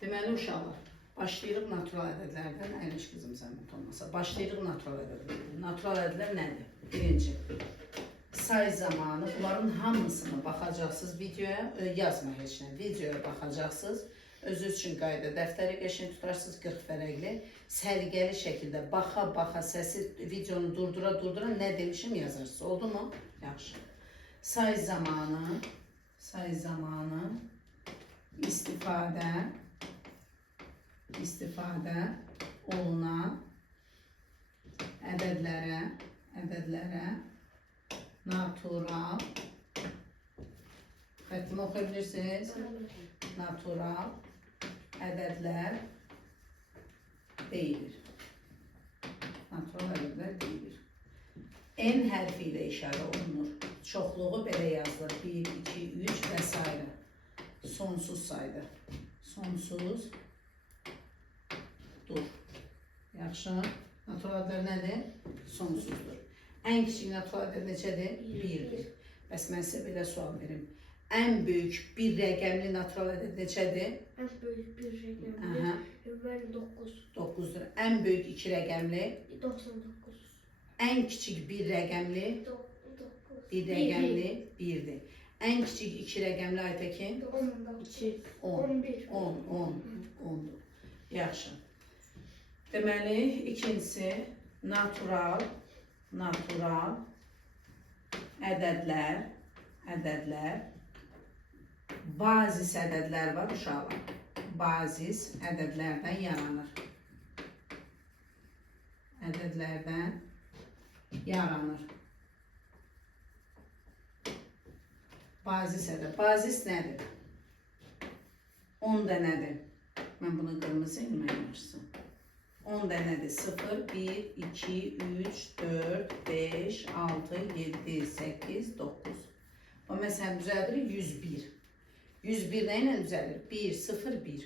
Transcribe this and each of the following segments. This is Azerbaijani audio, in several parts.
Deməli uşaqlar, başlayırıq natural ədədlərdən. Əyləş qızım zəhmət olmasa. Başlayırıq natural ədədlərdən. Natural ədədlər nədir? Birinci, say zamanı bunların hamısını baxacaqsınız videoya, yazma heç nə, videoya baxacaqsınız. Özünüz üçün qayda dəftəri qəşəng tutarsınız 40 vərəqli. Səliqəli şəkildə baxa-baxa səsi videonu durdura-durdura nə demişim yazarsınız. Oldu mu? Yaxşı. Say zamanı istifadə olunan ədədlərə natural, xəttimi oxuyabilirsiniz? Natural ədədlər deyilir. Natural ədədlər deyilir. N hərfi ilə işarə olunur. Çoxluğu belə yazılır. 1, 2, 3 və s. Sonsuz saydır. Sonsuz dur. Yaxşı. Natural ədədlər nədir? Sonsuzdur. Ən kiçik natural ədəd neçədir? 1-dir. Bəs mən sizə belə sual verim. Ən böyük bir rəqəmli natural ədəd neçədir? Ən böyük bir rəqəmli 9. 9-dur. Ən böyük 2 rəqəmli? 99. Ən kiçik bir rəqəmli? 9. 1'dir. Ən kiçik 2 rəqəmli Aytəkin? 11. 10'dur. Yaxşı. Deməli, ikincisi natural ədədlər, bazis ədədlər var uşaqlar. Bazis ədədlərdən yaranır. Bazis ədəd. Bazis nədir? 10 dənədir. Mən bunu qırmızı ilməyim açsın. 10 dənədir. 0, 1, 2, 3, 4, 5, 6, 7, 8, 9. Bu məsələn düzəldirik 101. 101 nə ilə düzəlir? 1, 0, 1.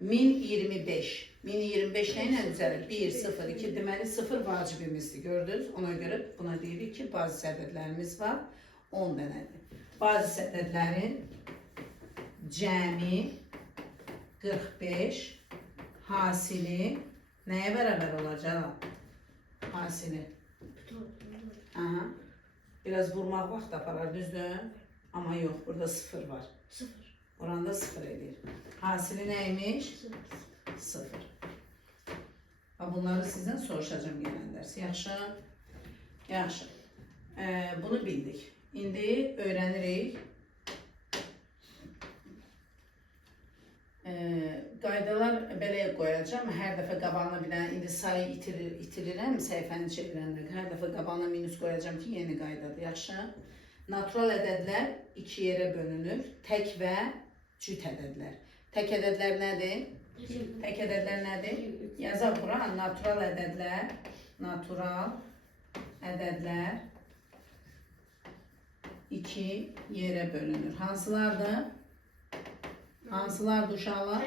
1025. 1025 nə ilə düzəlir? 1, 0, 2. Deməli 0 vacibimizdir. Gördünüz? Ona görə buna deyirik ki, bazis ədədlərimiz var. 10 dənədir. Bazis ədədlərin cəmi 45 hasili nəyə bərabər olacaq? Hasili. Aha. Biraz vurmaq vaxt aparar, düzdür? Amma yox, burada 0 var. 0. Oranda 0 edir. Hasili nəymiş? 0. Bunları sizdən soruşacağım gələn dərs. Yaxşı? Yaxşı. Bunu bildik. İndi öyrənirik. Qaydalar belə qoyacağım. Hər dəfə qabağına bir dənə, indi sayı itirirəm səhifəni çevirəndə. Hər dəfə qabağına minus qoyacağım ki, yeni qaydadır. Yaxşı? Natural ədədlər 2 yerə bölünür. Tək və cüt ədədlər. Tək ədədlər nədir? Tək ədədlər nədir? Yazaq bura. Natural ədədlər 2 yerə bölünür. Hansılardır? Hansılardır uşaqlar?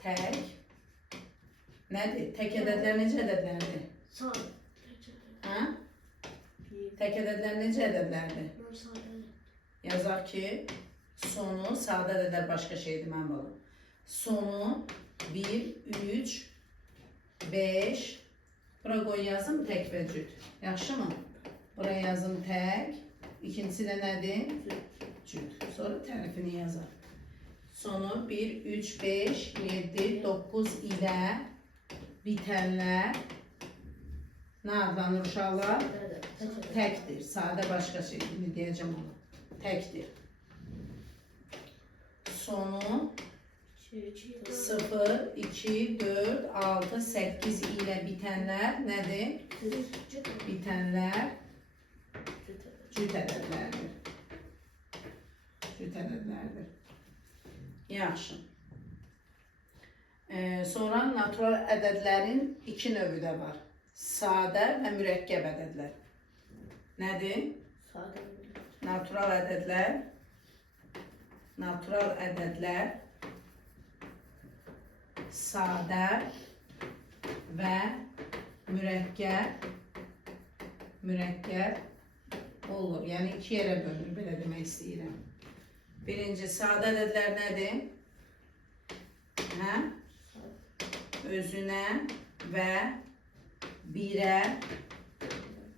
Tək. Nədir? Tək ədədlər necə ədədlərdir? Tək ədədlər necə ədədlərdir? Yazaq ki, sonu, sadə ədədlər başqa şeydir mən balam. Sonu 1, 3, 5, bura qoy yazım tək və cüt. Yaxşı mı? Bura yazım tək. İkincisi də nədir? Cüt. Sonra tərifini yazar. Sonu 1, 3, 5, 7, 9 ilə bitənlər nə adlanır uşaqlar? Təkdir. Sadə başqa şeydir. Ne deyəcəm ona? Təkdir. Sonu 0, 2, 4, 6, 8 ilə bitənlər nədir? Bitənlər cüt ədədlərdir. Yaxşı. Sonra natural ədədlərin 2 növü də var. Sadə və mürəkkəb ədədlər. Nədir? Natural ədədlər sadə və mürəkkəb olur. Yəni 2 yerə bölünür, belə demək istəyirəm. Birinci sadə ədədlər nədir? Hə? Özünə və birə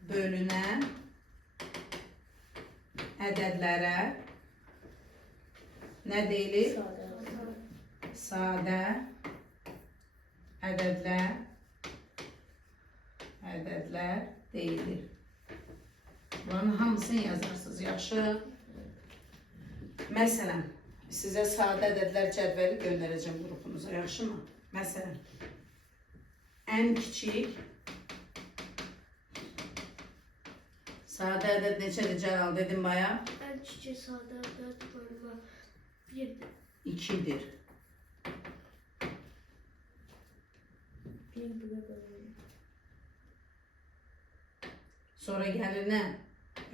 bölünən ədədlərə nə deyilir? Sadə ədədlər deyilir. Bunların hamısını yazarsınız, yaxşı? Məsələn, sizə sadə ədədlər cədvəli göndərəcəm qrupunuza, yaxşı mı? Məsələn, ən kiçik sadə ədəd neçədir Cəlal, dedim bayaq? Ən kiçik sadə ədəd bölmə 1-dir. 2-dir. 1 bölmə bölmə. Sonra gəlir nə?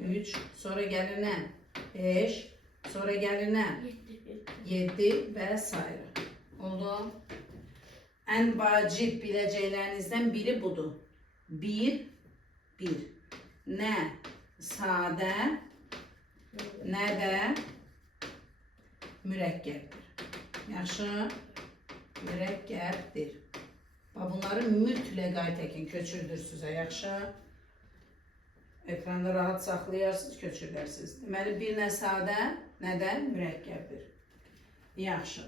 3, sonra gəlir nə? 5, sonra gəlir nə? 7 və s. Oldu. Ən vacib biləcəklərinizdən biri budur. 1. Nə sadə, nə də mürəkkəbdir. Yaxşı? Mürəkkəbdir. Bunları mütləq aytəkin köçürdürsünüz, yaxşı? Ekranda rahat saxlayarsınız, köçürlərsiniz. Deməli, bir nə sadə, nə də mürəkkəbdir. Yaxşı.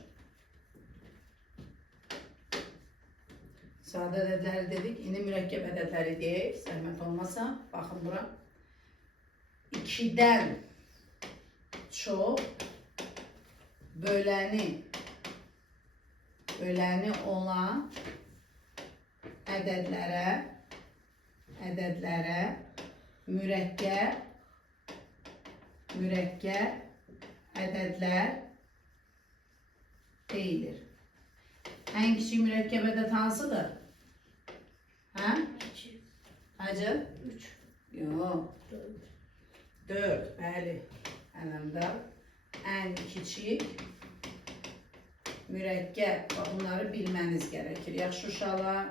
Sadə ədədləri dedik, indi mürəkkəb ədədləri deyək, zəhmət olmasa, baxın bura. 2-dən çox böləni olan ədədlərə mürəkkəb ədədlər deyilir. Ən kiçik mürəkkəb ədəd hansıdır? Hə? 2, Hacı? 3, Yox. 4. 4, bəli. Ələmdə ən kiçik mürəkkəb, bunları bilməniz gərəkir. Yaxşı uşaqlar,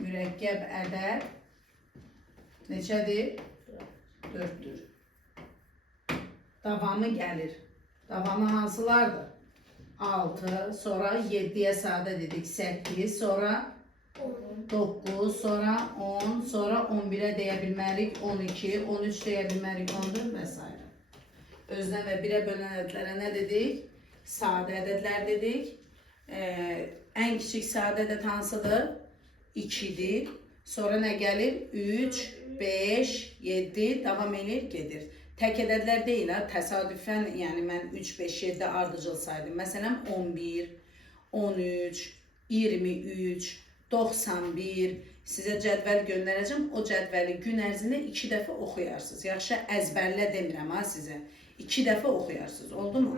mürəkkəb ədəd neçədir? 4-dür. Davamı gəlir. Davamı hansılardır? 6, sonra 7-yə sadə dedik, 8, sonra 9, sonra 10, sonra 11-ə deyə bilmərik, 12, 13 deyə bilmərik, 14 və s. Özünə və birə bölünən ədədlərə nə dedik? Sadə ədədlər dedik. Ən kiçik sadə ədəd hansıdır? 2-dir. Sonra nə gəlir? 3, 5, 7, davam edir, gedir. Tək ədədlər deyil, təsadüfən, yəni mən 3, 5, 7 ardıcıl saydım. Məsələn, 11, 13, 23, 91, sizə cədvəl göndərəcəm. O cədvəli gün ərzində 2 dəfə oxuyarsınız. Yaxşı, əzbərlə demirəm ha sizə. 2 dəfə oxuyarsınız, oldu mu?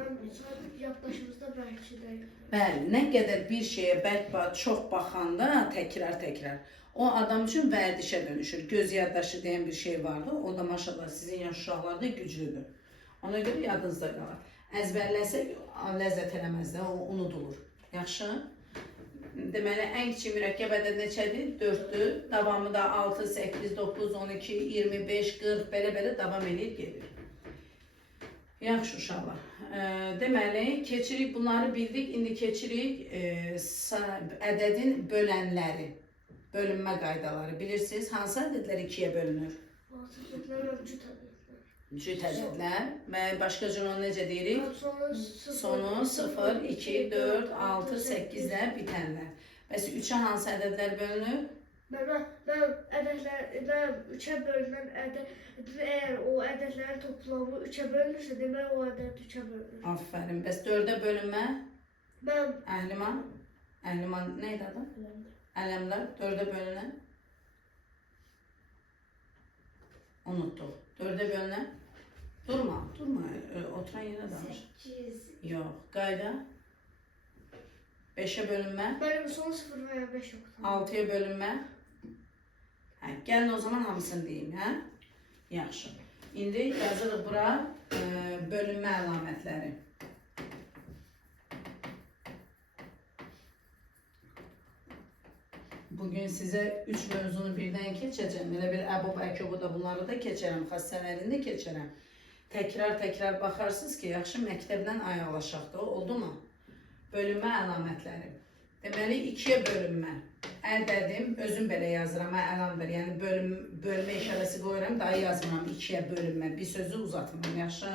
Yaddaşımızda bəlkə də. Bəli, nə qədər bir şeyə bəlkə çox baxanda təkrar, o adam üçün vərdişə dönüşür. Göz yaddaşı deyən bir şey vardı, o da maşallah sizin yaş uşaqlarda güclüdür. Ona görə yadınızda qalar. Əzbərləsək, ləzzət eləməz də, o unudulur. Yaxşı? Deməli, ən kiçik mürəkkəb ədəd neçədir? 4-dür. Davamı da 6, 8, 9, 12, 25, 40, belə davam edir, gedir. Yaxşı uşaqlar. Deməli, keçirik, bunları bildik. İndi keçirik ədədin bölənləri, bölünmə qaydaları. Bilirsiniz, hansı ədədlər 2-yə bölünür? Cüt ədədlər. Başqa cür onu necə deyirik? Sonu 0, 2, 4, 6, 8-lə bitənlər. Bəs 3-ə hansı ədədlər bölünür? Mən 3-ə bölünən ədəd, əgər o ədədlərin toplamı 3-ə bölünürsə, demək o ədəd 3-ə bölünür. Aferin. Bəs 4-ə bölünmə? Mən Əhliman neydi adı? Ələmlər. 4-ə bölünən? Unutduq. 4-ə bölünən? Durma. Oturan yerə danış. 8. Yox. Qayda? 5-ə bölünmə? Benim son 0 veya 5 yok. 6-ya bölünmə? Gəlin o zaman hamısını deyim, hə? Yaxşı. İndi yazırıq bura bölünmə əlamətləri. Bugün sizə 3 mövzunu birdən keçəcəm. Elə bir əbub, əkobu da bunları da keçərəm, xassələrini də keçərəm. təkrar baxarsınız ki, yaxşı məktəbdən ayaqlaşaq da, oldu mu? Bölünmə əlamətləri. Deməli, 2-yə bölünmə. Ədədim, özüm belə yazıram, əlam ver. Yəni, bölmə işarəsi qoyuram, daha yazmıram 2-yə bölünmə. Bir sözü uzatmıram, yaxşı?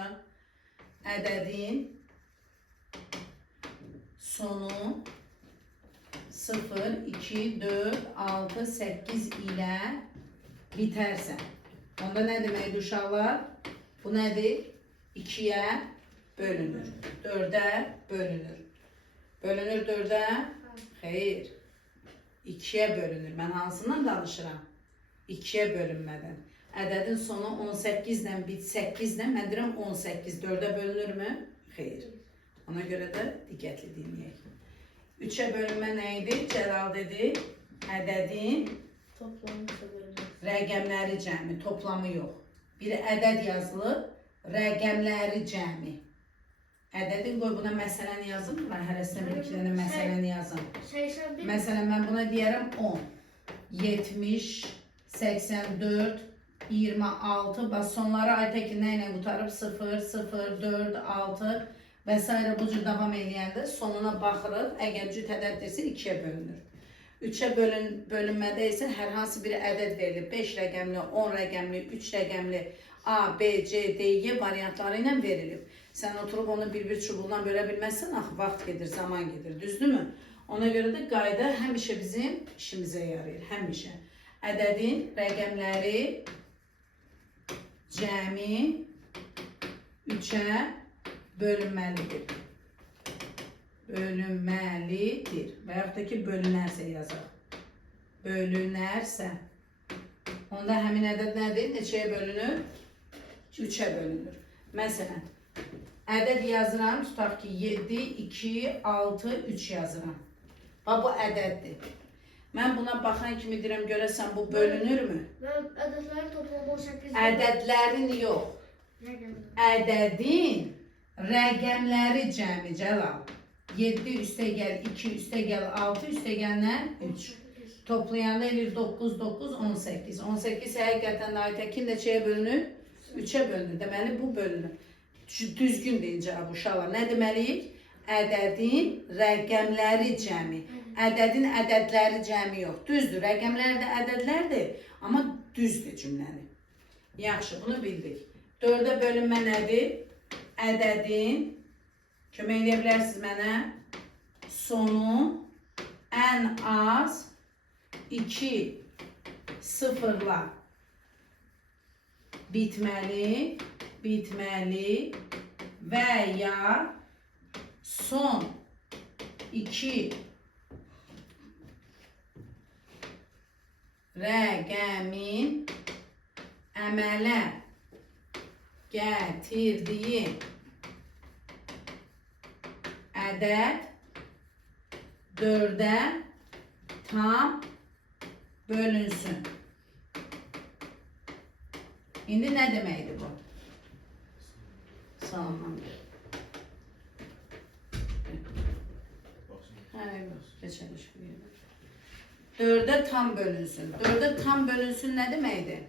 Ədədin sonu 0, 2, 4, 6, 8 ilə bitərsə. Onda nə deməkdir uşaqlar? Bu nədir? 2-yə bölünür. 4-ə bölünür. Bölünür 4-ə? Xeyr. 2-yə bölünür. Mən hansından danışıram? 2-yə bölünmədən. Ədədin sonu 18-dən bit 8-dən, mən deyirəm 18. 4-ə bölünürmü? Xeyr. Ona görə də diqqətli dinləyək. 3-ə bölünmə nə idi? Cəlal dedi. Ədədin rəqəmləri cəmi, toplamı yox. Bir ədəd yazılıb, rəqəmləri cəmi. Ədədin qoy buna məsələni yazım. Mən hərəsindən bir iki dənə məsələni yazım. Məsələn, mən buna deyərəm 10, 70, 84, 26. Bax, sonları Aytəkin nə ilə qutarıb? 0, 0, 4, 6 və s. bu cür davam eləyəndə sonuna baxırıq. Əgər cüt ədəddirsə 2-yə bölünür. 3-ə bölünmədə isə hər hansı bir ədəd verilir. 5 rəqəmli, 10 rəqəmli, 3 rəqəmli A, B, C, D, Y variantları ilə verilib. Sən oturub onu bir-bir çubuqdan bölə bilməzsən, axı vaxt gedir, zaman gedir, düzdürmü? Ona görə də qayda həmişə bizim işimizə yarayır, həmişə. Ədədin rəqəmləri cəmi 3-ə bölünməlidir. Bölünməlidir. Və yaxud da ki, bölünərsə yazaq. Bölünərsə. Onda həmin ədəd nədir? Neçəyə bölünür? 3-ə bölünür. Məsələn, ədəd yazıram, tutaq ki, 7, 2, 6, 3 yazıram. Bax, bu ədəddir. Mən buna baxan kimi deyirəm, görəsən bu bölünürmü? Mən ədədlərin toplamı 18. Ədədlərin yox. Ədədin rəqəmləri cəmi, Cəlal. 7 üstə gəl, 2 üstə gəl, 6 üstə gəllə 3. Toplayanda elir 9, 9, 18. 18 həqiqətən Aytəkin neçəyə bölünür? 3-ə bölünür. Deməli, bu bölünür. Düzgün deyin cavab uşaqlar. Nə deməliyik? Ədədin rəqəmləri cəmi. Ədədin ədədləri cəmi yox. Düzdür, rəqəmlər də ədədlərdir, amma düzdür cümləni. Yaxşı, bunu bildik. 4-ə bölünmə nədir? Ədədin, kömək edə bilərsiniz mənə, sonu ən az 2 sıfırla bitməli və ya son 2 rəqəmin əmələ gətirdiyi ədəd 4-ə tam bölünsün. İndi nə deməkdir bu? Salam. Keçəliş bir yerdə. 4-ə tam bölünsün. 4-ə tam bölünsün nə deməkdir?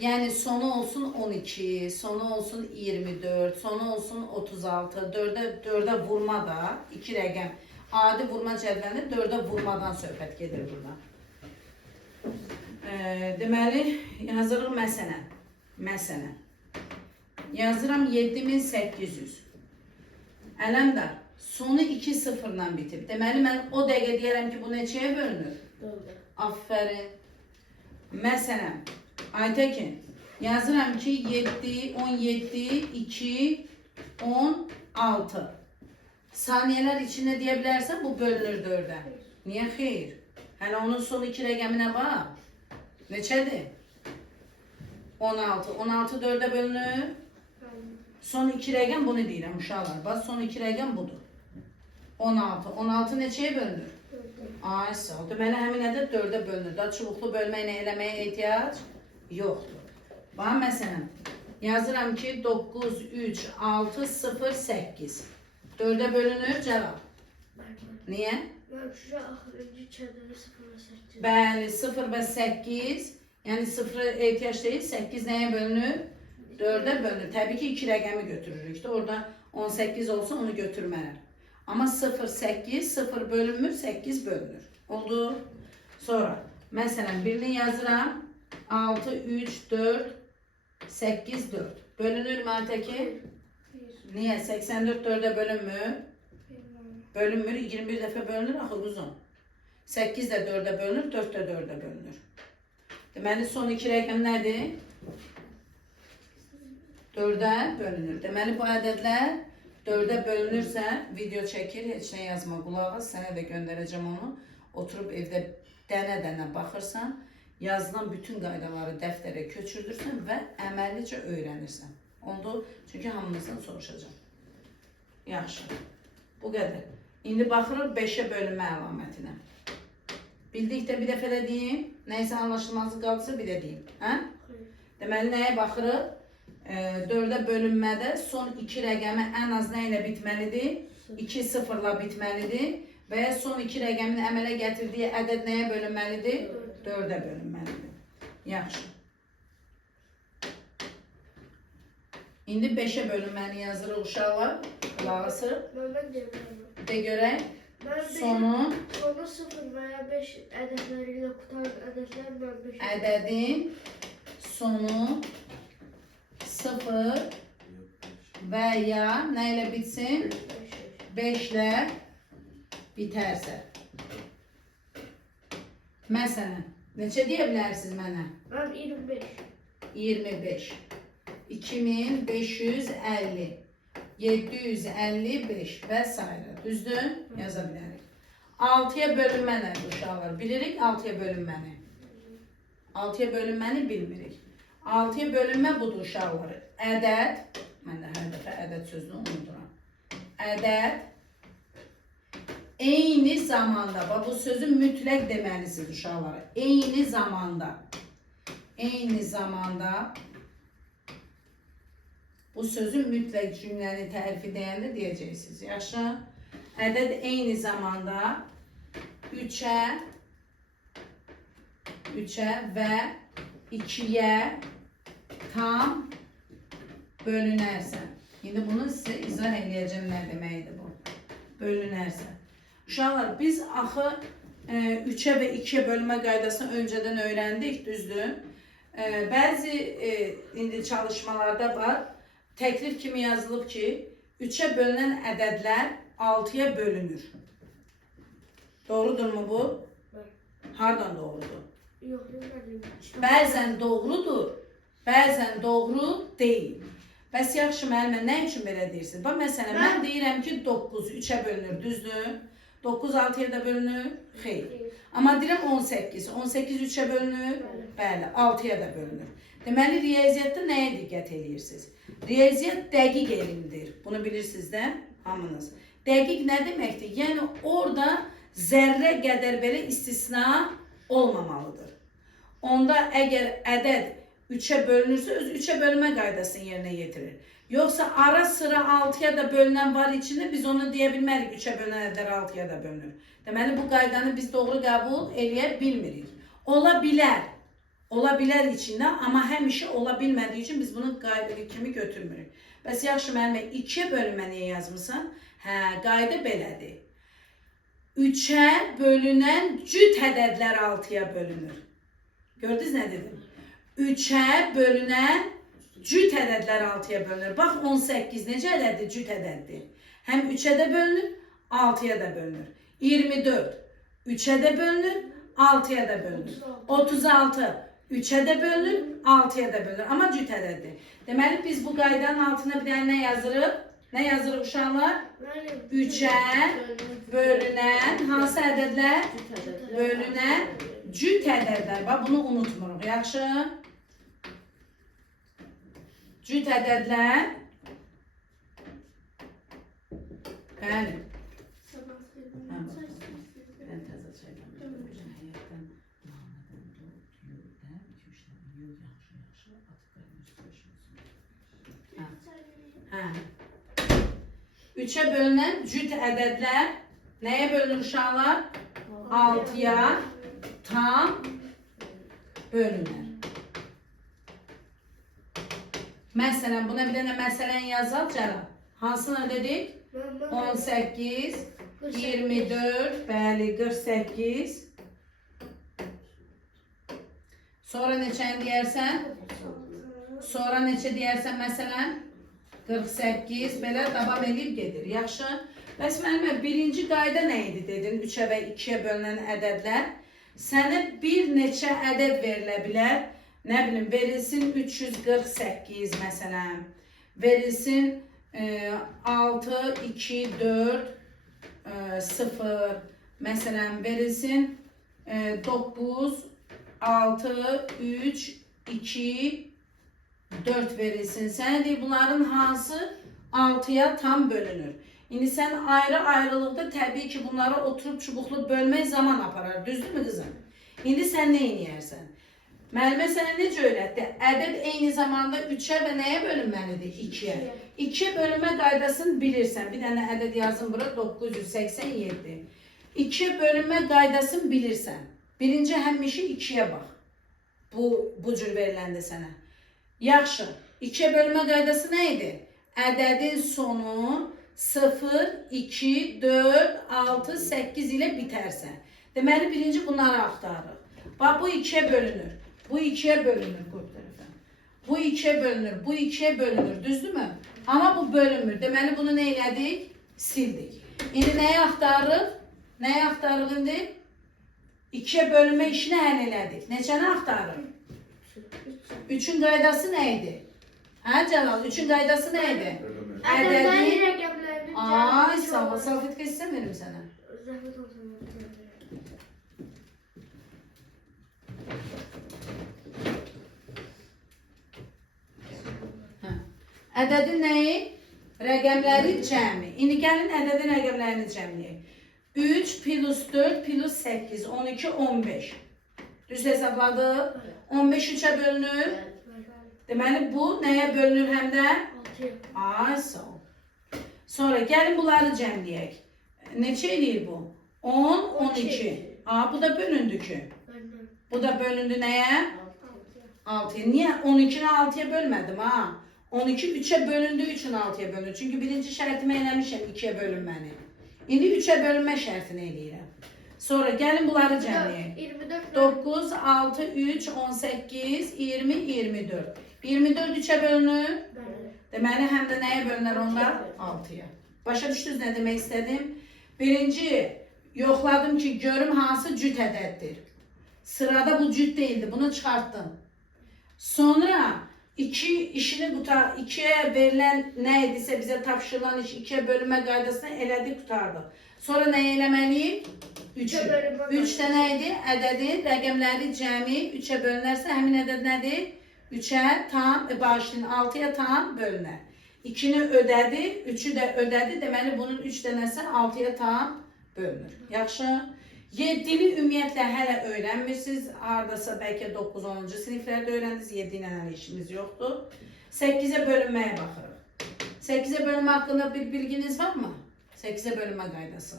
Yəni sonu olsun 12, sonu olsun 24, sonu olsun 36. 4-ə vurma da 2 rəqəm. Adi vurma cədvəlində 4-ə vurmadan söhbət gedir burada. Deməli, yazırıq məsələn. Məsələn. Yazıram 7800. Ələmdar, sonu 2 sıfırla bitib. Deməli, mən o dəqiqə deyərəm ki, bu neçəyə bölünür? 4-ə. Aferin. Məsələn, Aytəkin, yazıram ki, 7, 17, 2, 16. Saniyələr içində deyə bilərsən, bu bölünür 4-ə. Niyə xeyr? Hələ onun son 2 rəqəminə bax. Neçədir? 16. 16 4-ə bölünür. Son 2 rəqəm bunu deyirəm uşaqlar. Bax, son 2 rəqəm budur. 16. 16 neçəyə bölünür? 4-ə. Ay, sağ ol. Deməli, həmin ədəd 4-ə bölünür. Da çubuqlu bölməklə eləməyə ehtiyac yoxdur. Bax, məsələn, yazıram ki, 9, 3, 6, 0, 8. 4-ə bölünür, Cəlal. Niyə? Mən şuraya axırıncı kədəni 0 və 8. Bəli, 0 və 8. Yəni 0 ehtiyac deyil, 8 nəyə bölünür? 4'e bölünür. Təbii ki 2 rəqəmi götürürük də. Orada 18 olsa onu götürmərəm. Amma 0, 8, 0 bölünmür, 8 bölünür. Oldu. Sonra məsələn birini yazıram. 6, 3, 4, 8, 4. Bölünür mü Aytəkin? Niyə? 84 4'e bölünmür. Bölünmür. 21 dəfə bölünür axı uzun. 8 də 4'e bölünür, 4 də 4'e bölünür. Deməli son 2 rəqəm nədir? 4'e bölünür. Deməli bu ədədlər 4'e bölünürsə video çəkir, heç nə yazma qulaq as, sənə də göndərəcəm onu. Oturub evdə dənə-dənə baxırsan, yazılan bütün qaydaları dəftərə köçürdürsən və əməllicə öyrənirsən. Oldu? Çünki hamınızdan soruşacağım. Yaxşı. Bu qədər. İndi baxırıq 5'e bölünmə əlamətinə. Bildikdə bir dəfə də deyim. Nəysə anlaşılmazlıq qaldısa bir də deyim. Hə? Deməli nəyə baxırıq? 4'e bölünmədə son 2 rəqəmi ən az nə ilə bitməlidir? 2 0'la bitməlidir. Və ya son 2 rəqəmin əmələ gətirdiyi ədəd nəyə bölünməlidir? 4'e bölünməlidir. Yaxşı. İndi 5'e bölünməni yazırıq uşaqlar. Qulaq asırıq. Mən deyirəm. De görək. Sonu 0 veya 5 ədədləriyle qutaran ədədlər mən 5. ədədin sonu 0 və ya nə ilə bitsin? 5 ilə bitərsə. Məsələn, neçə deyə bilərsiniz mənə? Mən 25. 25. 2550. 755 və s. Düzdür? Yaza bilərik. 6'ya bölünmə nədir uşaqlar? Bilirik 6'ya bölünməni. 6'ya bölünməni bilmirik. 6'ya bölünmə budur uşaqlar. Ədəd, mən də hər dəfə ədəd sözünü unuduram. Ədəd eyni zamanda, bax bu sözü mütləq deməlisiniz uşaqlar. Eyni zamanda. Eyni zamanda bu sözü mütləq cümləni tərifi deyəndə deyəcəksiniz. Yaxşı. Ədəd eyni zamanda 3'ə və 2'yə tam bölünərsə. İndi bunu sizə izah edəcəm nə deməkdir bu. Bölünərsə. Uşaqlar biz axı 3'ə və 2'yə bölmə qaydasını öncədən öyrəndik, düzdür? Bəzi indi çalışmalarda var. Təklif kimi yazılıb ki, 3'ə bölünən ədədlər 6'ya bölünür. Doğrudurmu bu? Hardan doğrudur? Yox, bilmədim. Bəzən doğrudur, bəzən doğru deyil. Bəs yaxşı müəllimə, nə üçün belə deyirsiniz? Bax, məsələn, mən deyirəm ki, 9 3'ə bölünür, düzdür? 9 6'ya da bölünür? Xeyr. Amma deyirəm 18. 18 3'ə bölünür? Bəli, 6'ya da bölünür. Deməli, riyaziyyatda nəyə diqqət edirsiniz? Riyaziyyat dəqiq elmdir. Bunu bilirsiniz də hamınız. Dəqiq nə deməkdir? Yəni, orada zərrə qədər belə istisna olmamalıdır. Onda əgər ədəd 3'ə bölünürsə, öz 3'ə bölünmə qaydasını yerinə yetirir. Yoxsa ara sıra 6'ya da bölünən var içində, biz onu deyə bilmərik, 3'ə bölünən ədədlər 6'ya da bölünür. Deməli, bu qaydanı biz doğru qəbul eləyə bilmirik. Ola bilər. Ola bilər içində, amma həmişə ola bilmədiyi üçün biz bunu qayda kimi götürmürük. Bəs yaxşı müəllimə, 2'yə bölünmə niyə yazmısan? Hə, qayda belədir. 3'ə bölünən cüt ədədlər 6'ya bölünür. Gördünüz nə dedim? 3'ə bölünən cüt ədədlər 6'ya bölünür. Bax, 18 necə ədəddir? Cüt ədəddir. Həm 3'ə də bölünür, 6'ya da bölünür. 24 3'ə də bölünür, 6'ya da bölünür. 36 3'ə də bölünür, 6'ya da bölünür. Amma cüt ədəddir. Deməli, biz bu qaydanın altına bir dənə nə yazırıq? Nə yazırıq uşaqlar? 3'ə bölünən hansı ədədlər? Bölünən cüt ədədlər. Bax, bunu unutmuruq. Yaxşı? Cüt ədədlər. Bəli. Üçə bölünən cüt ədədlər nəyə bölünür uşaqlar? 6'ya tam bölünür. Məsələn, buna bir dənə məsələn yazaq Cəlal. Hansını dedik? 18, 24, bəli, 48. Sonra neçəni deyərsən? Sonra neçə deyərsən məsələn? 48, belə davam edib gedir. Yaxşı. Bəs müəllimə, birinci qayda nə idi dedin? 3-ə və 2-yə bölünən ədədlər. Sənə bir neçə ədəd verilə bilər. Nə bilim, verilsin 348 məsələn. Verilsin 6, 2, 4, 0. Məsələn, verilsin 9, 6, 3, 2, 4 verilsin. Sənə deyir, bunların hansı 6-ya tam bölünür? İndi sən ayrı-ayrılıqda təbii ki, bunları oturub çubuqlu bölmək zaman aparar. Düzdürmü qızım? İndi sən nə edirsən? Müəllimə sənə necə öyrətdi? Ədəd eyni zamanda 3-ə və nəyə bölünməlidir? 2-yə. 2-yə bölünmə qaydasını bilirsən. Bir dənə ədəd yazın bura, 987. 2-yə bölünmə qaydasını bilirsən. Birinci həmişə 2-yə bax. Bu cür veriləndə sənə. Yaxşı. 2-yə bölünmə qaydası nə idi? Ədədin sonu 0, 2, 4, 6, 8 ilə bitərsən. Deməli, birinci bunları axtarırıq. Bax, bu 2-yə bölünür. Bu 2-yə bölünür. Bu 2-yə bölünür. Bu 2-yə bölünür. Düzdürmü? Amma bu bölünmür. Deməli, bunu nə elədik? Sildik. İndi nəyi axtarırıq? Nəyi axtarırıq indi? 2-yə bölünmə işini həll elədik. Neçəni axtarırıq? 3-ün qaydası nə idi? Hə Cəlal, 3-ün qaydası nə idi? Ədədlərin rəqəmlərinin Ay, sağ ol. Salfetka istəmiyorum sənə. Zəhmət olsun. Ədədin nəyi? Rəqəmləri cəmi. İndi gəlin ədədin rəqəmlərini cəmləyək. 3 plus 4 plus 8, 12, 15. Düz hesabladıq. 15 3-ə bölünür. Deməli bu nəyə bölünür həm də? 6-yə. Ay, sağ ol. Sonra gəlin bunları cəmləyək. Neçə eləyir bu? 10, 12. Bu da bölündü ki. Bu da bölündü nəyə? 6'ya. Niye? 12'ni 6'ya bölmedim ha. 12 3'e bölündü, 3'ün 6'ya bölündü. Çünkü birinci şərtimi eləmişəm 2'ye bölünməni. İndi 3'e bölünmə şərtini eləyirəm. Sonra gəlin bunları cəmləyək. 24. 9, 6, 3, 18, 20, 24. 24 3'e bölünür. Deməli, həm də nəyə bölünər onlar? 6'ya. Başa düşdünüz nə demək istədim? Birinci, yoxladım ki, görüm hansı cüt ədəddir. Sırada bu cüt değildi, bunu çıxartdım. Sonra ikiye verilen nə idisə bizə tapşırılan iş 2'ye bölünmə qaydasını elədik, qutardıq. Sonra nə eləməliyik? 3'ü. 3'də nə idi? Ədədin rəqəmləri cəmi 3'e bölünərsə həmin ədəd nədir? 3'ə tam, bağışlayın 6'ya tam bölünər. 2'ni ödədi, 3'ü də ödədi. Deməli bunun 3 dənəsi 6'ya tam bölünür. Yaxşı? 7'ni ümumiyyətlə hələ öyrənmirsiniz. Hardasa bəlkə 9-10-cu siniflərdə öyrəndiniz. 7 ilə hələ işimiz yoxdur. 8'e bölünməyə baxırıq. 8'e bölünmə haqqında bir bilginiz var mı? 8'e bölünmə qaydası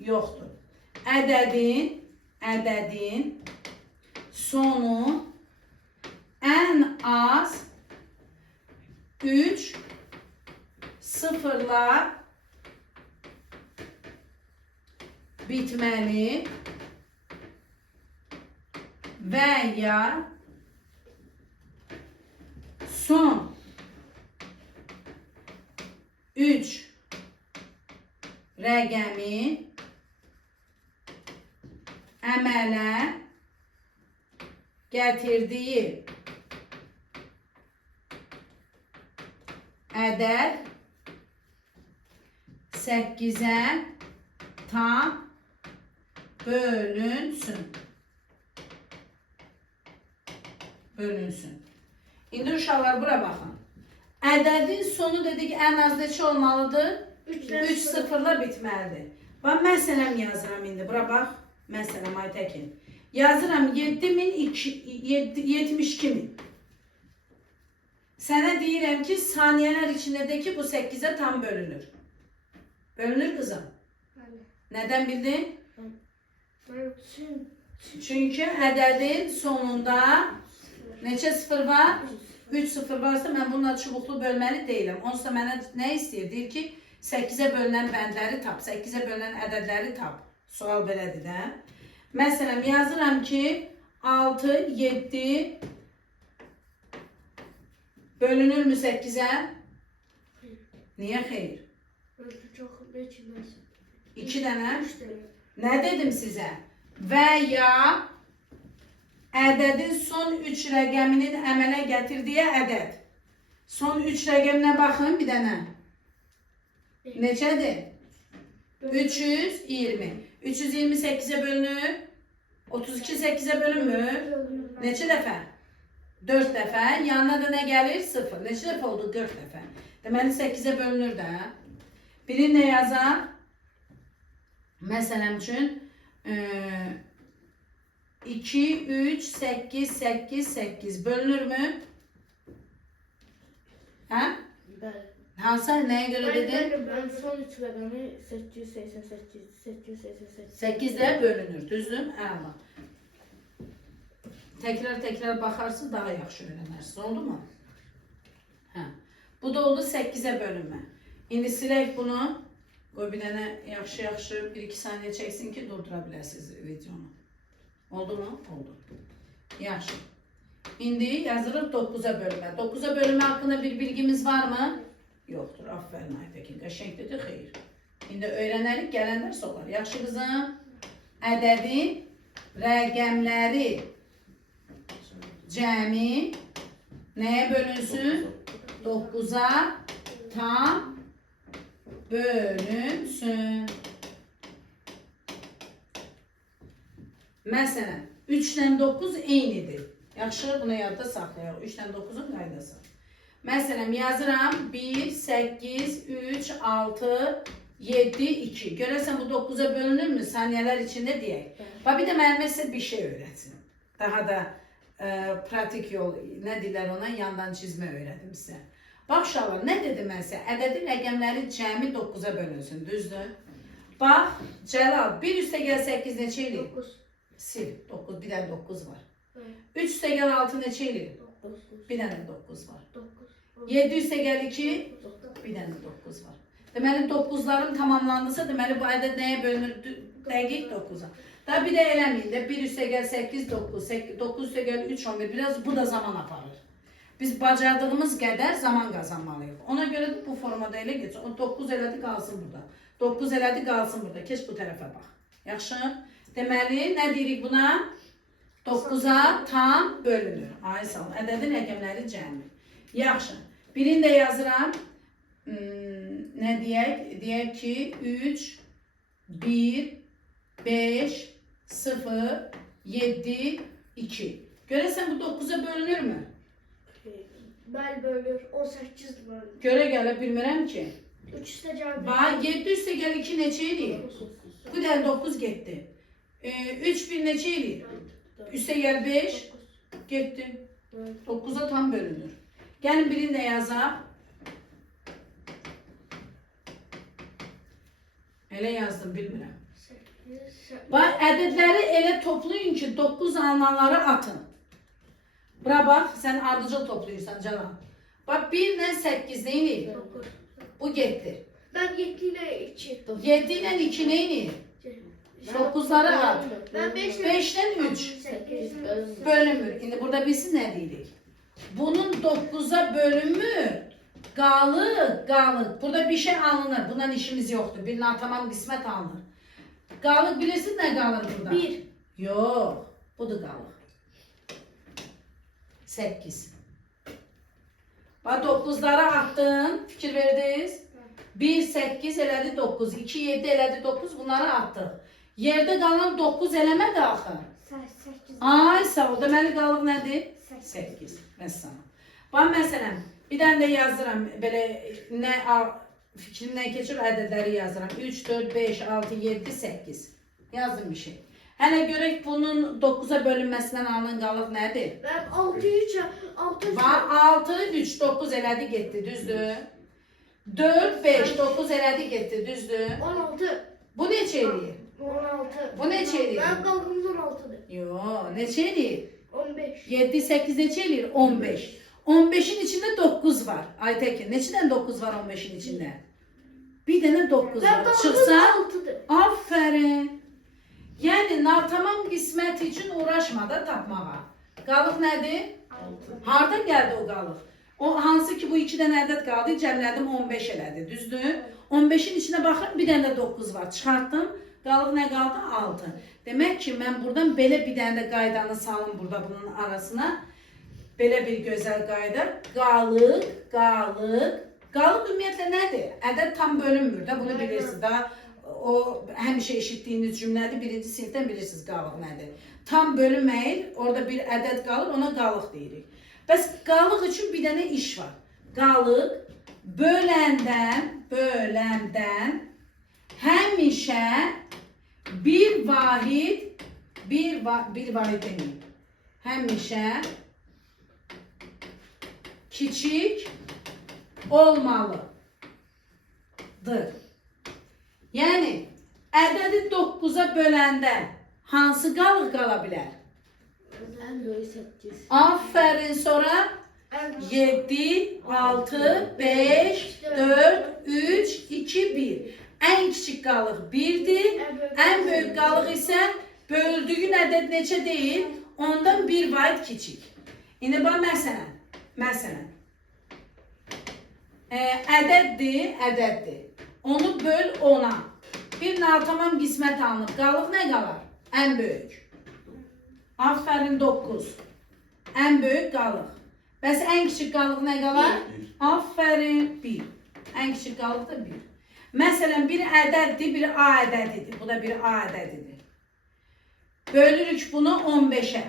yoxdur. Ədədin sonu ən az 3 sıfırla bitməli və ya son 3 rəqəmi əmələ gətirdiyi ədəd 8'ə tam bölünsün. İndi uşaqlar bura baxın. Ədədin sonu dedik ən az neçə olmalıdır? 3 sıfırla bitməlidir. Bax, məsələm yazıram indi. Bura bax. Məsələm Aytəkin. Yazıram 72.000. Sənə deyirəm ki, saniyələr içindəki bu 8'ə tam bölünür. Bölünür qızım. Nədən bildin? Çünkü ədədin sonunda neçə sıfır var? 3 sıfır varsa mən bununla çubuqlu bölməli deyiləm. Onsuz da mənə nə istəyir? Deyir ki, 8-ə bölünən bəndləri tap, 8-ə bölünən ədədləri tap. Sual belədir də. Məsələn, yazıram ki, 6, 7 bölünürmü 8-ə? Niyə xeyr? Çox neçiməz. 2 dənə. 3 dənə. Nə dedim sizə? Və ya ədədin son 3 rəqəminin əmələ gətirdiyi ədəd. Son 3 rəqəminə baxın bir dənə. Neçədir? 320. 328-ə bölünür. 32 8-ə bölünmür. Neçə dəfə? 4 dəfə. Yanına da nə gəlir? 0. Neçə dəfə oldu? 4 dəfə. Deməli 8-ə bölünür də. Birini nə yazar? Məsələn üçün 2, 3, 8, 8, 8 bölünürmü? Hə? Bəli. Hansı nəyə görə dedin? Mən son 3 rəqəmi 888, 888. 8-də bölünür, düzdür? Əla. Təkrar baxarsınız daha yaxşı öyrənərsiniz, oldu mu? Hə. Bu da oldu 8-ə bölünmə. İndi silək bunu. Qoy bir dənə yaxşı 1-2 saniyə çəksin ki, durdura biləsiniz videonu. Oldu mu? Oldu. Yaxşı. İndi yazırıq 9-a bölünmə. 9-a bölünmə haqqında bir bilgimiz var mı? Yoxdur. Aferin Aytəkin. Qəşəng dedi, xeyr. İndi öyrənərik, gələn dərs olar. Yaxşı qızım. Ədədin rəqəmləri cəmi nəyə bölünsün? 9-a tam bölünsün. Məsələn, 3-dən 9 eynidir. Yaxşı, bunu yadda saxlayaq. 3-dən 9-un qaydası. Məsələn, yazıram 1, 8, 3, 6, 7, 2. Görəsən bu 9-a bölünürmü? Saniyələr içində deyək. Bir də müəllimə sizə bir şey öyrətsin. Daha da pratik yol, nə deyirlər ona, yandan çizmə öyrədim sizə. Bax uşaqlar, nə dedim mən sizə? Ədədin rəqəmləri cəmi 9-a bölünsün, düzdür? Bax, Cəlal, 1 üstə gəl 8 neçə eləyir? 9. Sil, 9, bir dənə 9 var. 3 üstə gəl 6 neçə eləyir? 9. Bir dənə 9 var. 9. 7 üstə gəl 2, bir dənə 9 var. Deməli 9'larım tamamlandısa, deməli bu ədəd nəyə bölünür? Dəqiq 9'a. Daha bir də eləməyin də 1 üstə gəl 8, 9, 9 üstə gəl 3, 11. Biraz bu da zaman aparır. Biz bacardığımız qədər zaman qazanmalıyıq. Ona görə də bu formada elə geç. O 9 elədi qalsın burada. 9 elədi qalsın burada. Keç bu tərəfə bax. Yaxşı? Deməli, nə deyirik buna? 9'a tam bölünür. Ay sağ ol. Ədədin rəqəmləri cəmi. Yaxşı. Birini də yazıram. Nə deyək? Deyək ki, 3, 1, 5, 0, 7, 2. Görəsən bu 9'a bölünür mü? Bəli bölür. 18 bölür. Görə gələ bilmirəm ki. 3 üstə gəl. Bax, 7 üstə gəl 2 neçə eləyir? Bu da 9 getdi. 3, 1 neçə eləyir? Üstə gəl 5 getdi. 9'a tam bölünür. Gəlin birini də yazaq. Elə yazdım, bilmirəm. Bax, ədədləri elə toplayın ki, 9 alınanları atın. Bura bax, sən ardıcıl toplayırsan canım. Bax, 1 ilə 8 neyini? 9. Bu getdi. Ben 7 ile 2. 7 ilə 2 neyini? 9'ları at. Ben 5 ile 5'ten 3 8. bölünmür. İndi burada bilsin nə deyirik? Bunun 9'a bölünmür. Qalıq. Burada bir şey alınır. Bundan işimiz yoxdur. Bir natamam qismət alınır. Qalıq bilirsin nə qalır burada? 1. Yox. Budur qalıq. 8. Bax 9'ları attın. Fikir verdiniz. 1, 8 elədi 9. 2, 7 elədi 9. Bunları atdıq. Yerdə qalan 9 eləmədi axı. 8. Ay sağ ol. Deməli qalıq nədir? 8. Məsələn. Bax məsələn, bir dənə də yazıram. Belə nə fikrimdən keçir ədədləri yazıram. 3, 4, 5, 6, 7, 8. Yazdım bir şey. Hələ görək bunun 9'a bölünməsindən alınan qalıq nədir? Ben 6 3 6 Bax 6, 3, 9 elədi getdi, düzdür? 4, 5, 9 elədi getdi, düzdür? 16. Bu neçə eləyir? 16. Bu neçə eləyir? Ben kalkımız 16'dır. Yox, neçə eləyir? 15. 7, 8 neçə eləyir? 15. 15'in içinde 9 var. Aytekin, neçədən 9 var 15'in içinde? Bir dənə 9 var. Çıxsa, 6'dır. aferin. Yani natamam qismət üçün uğraşma da tapmağa. Qalıq nədir? 6. Hardan gəldi o qalıq? O hansı ki bu 2 dənə ədəd qaldı, cəmlədim 15 elədi, düzdür? 15'in içine baxıram, bir dənə də 9 var. Çıxartdım, qalıq nə qaldı? 6. Demək ki, mən buradan belə bir dənə də qaydanı salım burada bunun arasına. Belə bir gözəl qayda. Qalıq, qalıq. Qalıq ümumiyyətlə nədir? Ədəd tam bölünmür də, bunu bilirsiniz də. O həmişə eşitdiyiniz cümlədir. Birinci sinifdən bilirsiniz qalıq nədir. Tam bölünməyir, orada bir ədəd qalır, ona qalıq deyirik. Bəs qalıq üçün bir dənə iş var. Qalıq böləndən həmişə bir vahid deməyim. Həmişə kiçik olmalıdır. Yəni ədədi 9'a böləndə hansı qalıq qala bilər? En böyük 8. Aferin, sonra 7, 6, 5, 4, 3, 2, 1. En küçük qalıq 1'dir. En büyük qalıq isə böldüyün ədəd neçə deyil? Ondan bir vahid kiçik. İndi bax məsələn. Ədəddir. Onu böl 10'a. Bir natamam qismət alınıb. Qalıq nə qalar? En büyük. Aferin 9. En büyük qalıq. Bəs en küçük qalıq nə qalar? Aferin 1. En küçük qalıq da 1. Məsələn, bir ədəddir, bir A ədədidir. Bu da bir A ədədidir. Bölürük bunu 15'e.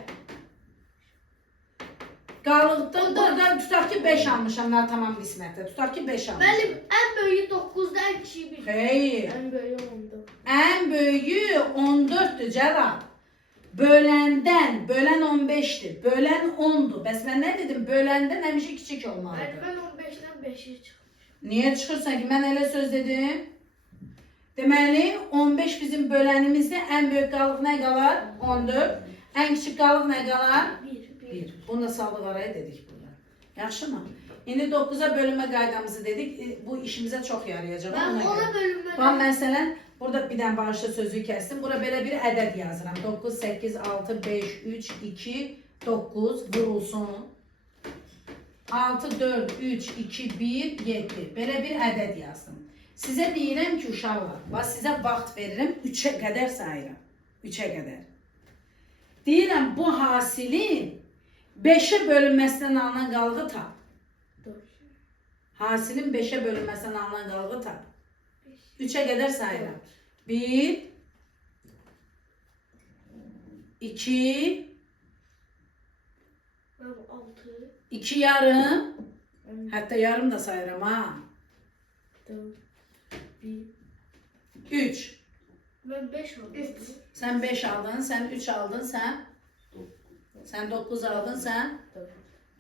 Qalıqda burada tutaq ki 5 almışam natamam qismətdə. Tutaq ki 5 almışam. Benim en büyüğü 9'da en küçüğü 1. Hayır. En böyük 14. En büyüğü 14'tür cevap. Bölən 15'tir. Bölən 10'dur. Bəs mən nə dedim? Böləndən həmişə kiçik olmalıdır. Ben 15'ten 5'e çıktım. Niye çıkırsan ki? Ben elə söz dedim. Deməli 15 bizim bölənimizdə en büyük qalıq nə qalar? 14. En küçük qalıq nə qalar? 1. Bunu da saldıq araya dedik burada. Yaxşı mı? İndi 9'a bölünmə qaydamızı dedik. Bu işimize çok yarayacaq. Ben Ona ona görə. bölünmeden... Bax məsələn, burada bir dənə bağışla sözü kəsdim. Bura belə bir ədəd yazıram. 9, 8, 6, 5, 3, 2, 9 vurulsun. 6, 4, 3, 2, 1, 7. Belə bir ədəd yazdım. Sizə deyirəm ki, uşaqlar, bax sizə vaxt verirəm, 3'e qədər sayıram. 3'e qədər. Deyirəm, bu hasilin 5'e bölünməsindən alınan qalığı tap. 4. Hasilin 5'e bölünməsindən alınan qalığı tap. 3'e qədər sayıram. 1, 2, 6. 2 yarım. Hatta yarım da sayıram ha. 4. 1. 3. Ben 5 aldım. Sen 5 aldın, sen 3 aldın, sen 9 aldın, sen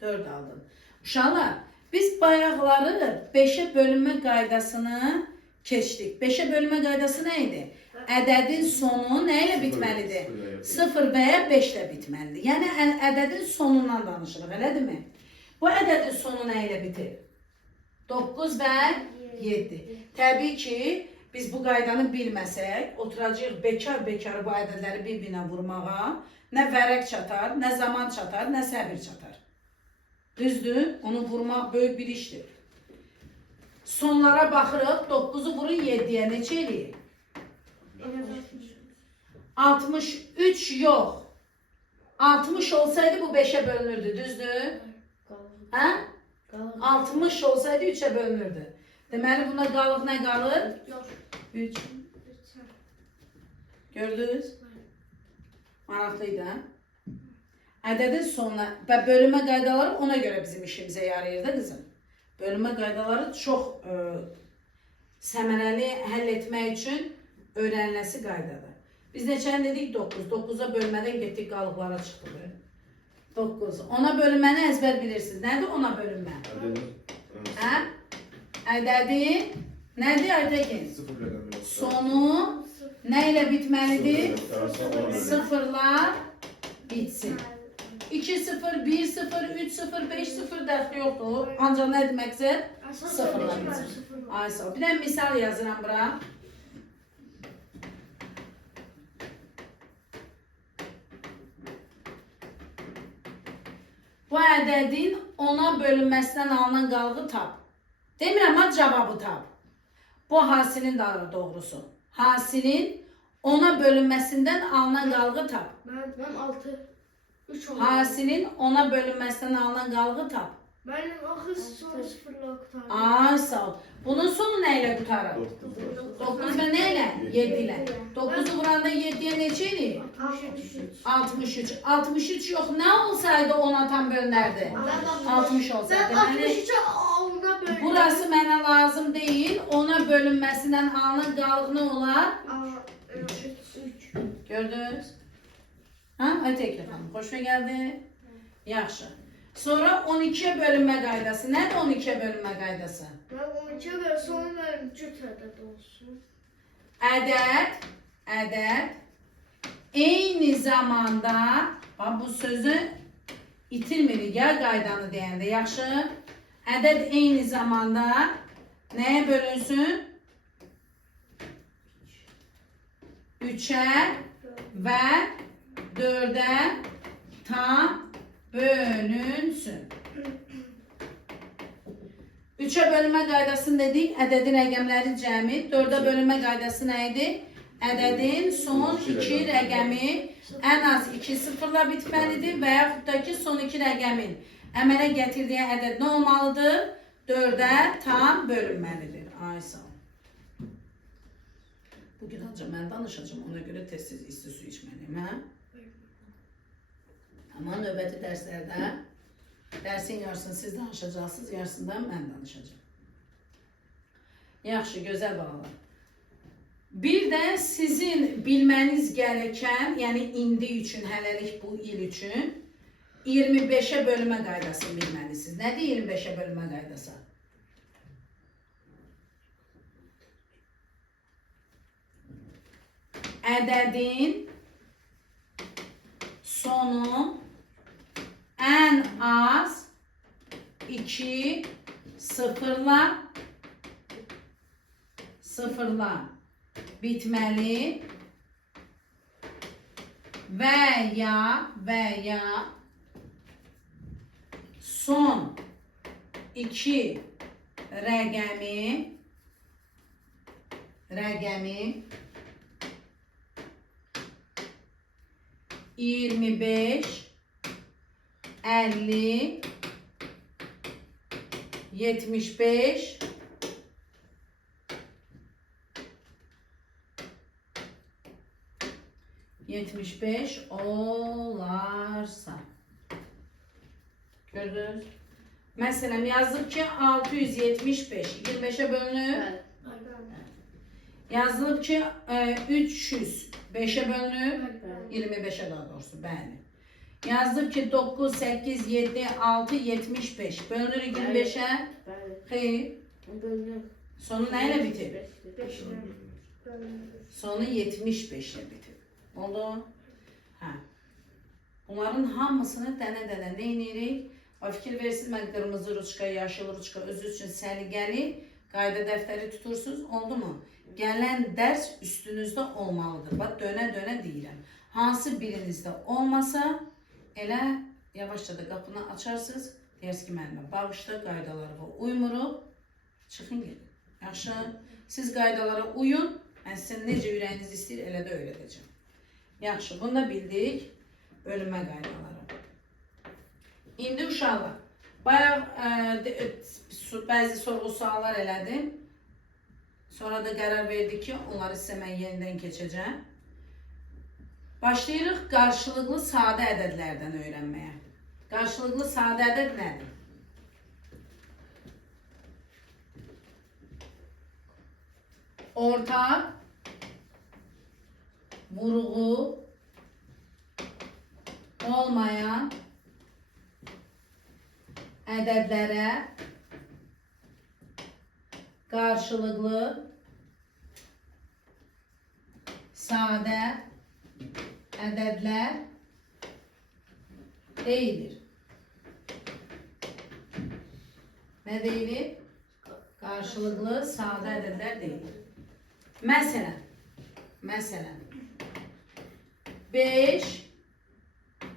4 aldın. Uşaqlar, biz bayaqları 5'e bölünmə qaydasını keçdik. 5'e bölünmə qaydası nə idi? Ədədin sonu nə ilə bitməlidir? 0 və ya 5 ilə bitməlidir. Yəni ədədin sonundan danışırıq, elədirmi? Bu ədədin sonu nə ilə bitir? 9 və 7. Təbii ki, biz bu qaydanı bilməsək, oturacağıq bekar bu ədədləri bir-birinə vurmağa, nə vərəq çatar, nə zaman çatar, nə səbir çatar. Düzdür? Onu vurmaq böyük bir işdir. Sonlara baxırıq, 9'u vurun 7'ye neçə eləyir? 63 yox. 60 olsaydı bu 5'e bölünürdü, düzdür? Hə? 60 olsaydı 3'e bölünürdü. Deməli bunda qalıq nə qalır? 3. Gördünüz? Maraqlıydı, hə? Ədədin sonuna və bölünmə qaydaları ona görə bizim işimizə yarayır da qızım. Bölünmə qaydaları çox səmərəli həll etmək üçün öyrəniləsi qaydadır. Biz neçəni dedik? 9. 9'a bölmədən getdik qalıqlara çıxdıq. 9. Ona bölünməni əzbər bilirsiniz. Nədir ona bölünmə? Hə? Ədədi nədir Aytekin? Sonu nə ilə bitməlidir? Sıfırlar bitsin. 2-0, 1-0, 3-0, 5-0 dəxli yoxdur. Ancaq nə deməksə? Əsas Sıfırlar oradakı yazır. var, sıfır var. Ay sağ ol. Bir də misal yazıram bura. Bu ədədin 10-a bölünməsindən alınan qalığı tap. Demirəm ha, cavabı tap. Bu hasilin daha doğrusu. Hasilin 10-a bölünməsindən alınan qalığı tap. Mən 6, 3 oldu. Hasilin 10-a bölünməsindən alınan qalığı tap. Mənim axı son sıfırla qutardım. Ay sağ ol. Bunun sonu nə ilə qutarır? 9 və nə ilə? 7 ilə. 9'u vuranda 7'ye neçə idi? 63. 63. 63 yox, nə olsaydı 10'a tam bölünərdi? 60 olsaydı. Ben Yəni 63'e alına böyle. burası mənə lazım deyil. 10'a bölünməsindən alınan qalıq nə olar? 3. Gördünüz? Ha? Aytəkə xanım, xoşuna gəldi? Yaxşı. Sonra 12'ye bölünmə qaydası. Nədir 12'ye bölünmə qaydası? Ben 12'ye göre sonra cüt ədəd olsun. Ədəd eyni zamanda, bax bu sözü itirmirik ya qaydanı deyəndə, yaxşı? Ədəd eyni zamanda nəyə bölünsün? 3'ə və 4'ə tam bölünsün. 3'ə bölünmə qaydasını dedik, ədədin rəqəmləri cəmi. 4'ə bölünmə qaydası nə idi? Ədədin son 2 rəqəmi ən az 2 sıfırla bitməlidir və yaxud da ki son 2 rəqəmin əmələ gətirdiyi ədəd nə olmalıdır? 4'ə tam bölünməlidir. Ay sağ ol. Bugün ancaq mən danışacağım, ona görə tez-tez isti su içməliyim, hə? Amma növbəti dərslərdə dərsin yarısını siz danışacaqsınız, yarısında mən danışacağım. Yaxşı, gözəl balalar. Bir də sizin bilməniz gərəkən, yəni indi üçün, hələlik bu il üçün 25'ə bölünmə qaydasını bilməlisiniz. Nədir 25'ə bölünmə qaydası? Ədədin sonu ən az 2 sıfırla bitməli və ya son 2 rəqəmi 25, 50, 75, 75 olarsa. Gördünüz? Məsələn, yazılıb ki 675 25'ə bölünür. Yazılıb ki 300 5'ə bölünür. 25'ə daha doğrusu, bəli. Yazılıb ki 9, 8, 7, 6, 75 bölünür 25'ə. Xeyr. Sonu nə ilə bitir? Sonu 75 ilə bitir. Oldu? Hə. Bunların hamısını dənə-dənə nə edirik? Fikir verirsiniz, mən qırmızı ruçka, yaşıl ruçka özü üçün səliqəli qayda dəftəri tutursunuz. Oldu mu? Gələn dərs üstünüzdə olmalıdır. Bax, dönə-dönə deyirəm. Hansı birinizdə olmasa, elə yavaşça da qapını açarsınız. Deyirsiniz ki, müəllimə, bağışda qaydalara uymuruq. Çıxın gelin. Yaxşı. Siz qaydalara uyun. Mən sizin necə ürəyiniz istəyir, elə də öyrədəcəm. Yaxşı, bunu da bildik. Bölünmə qaydaları. İndi uşaqlar, bayaq bəzi sorğu suallar elədim. Sonra da qərar verdik ki, onları sizə mən yenidən keçəcəm. Başlayırıq qarşılıqlı sadə ədədlərdən öyrənməyə. Qarşılıqlı sadə ədəd nədir? Ortaq, vurğu olmayan ədədlərə qarşılıqlı sadə ədədlər Deyilir. Nə deyilir? Qarşılıqlı sadə ədədlər deyilir. Məsələn, 5,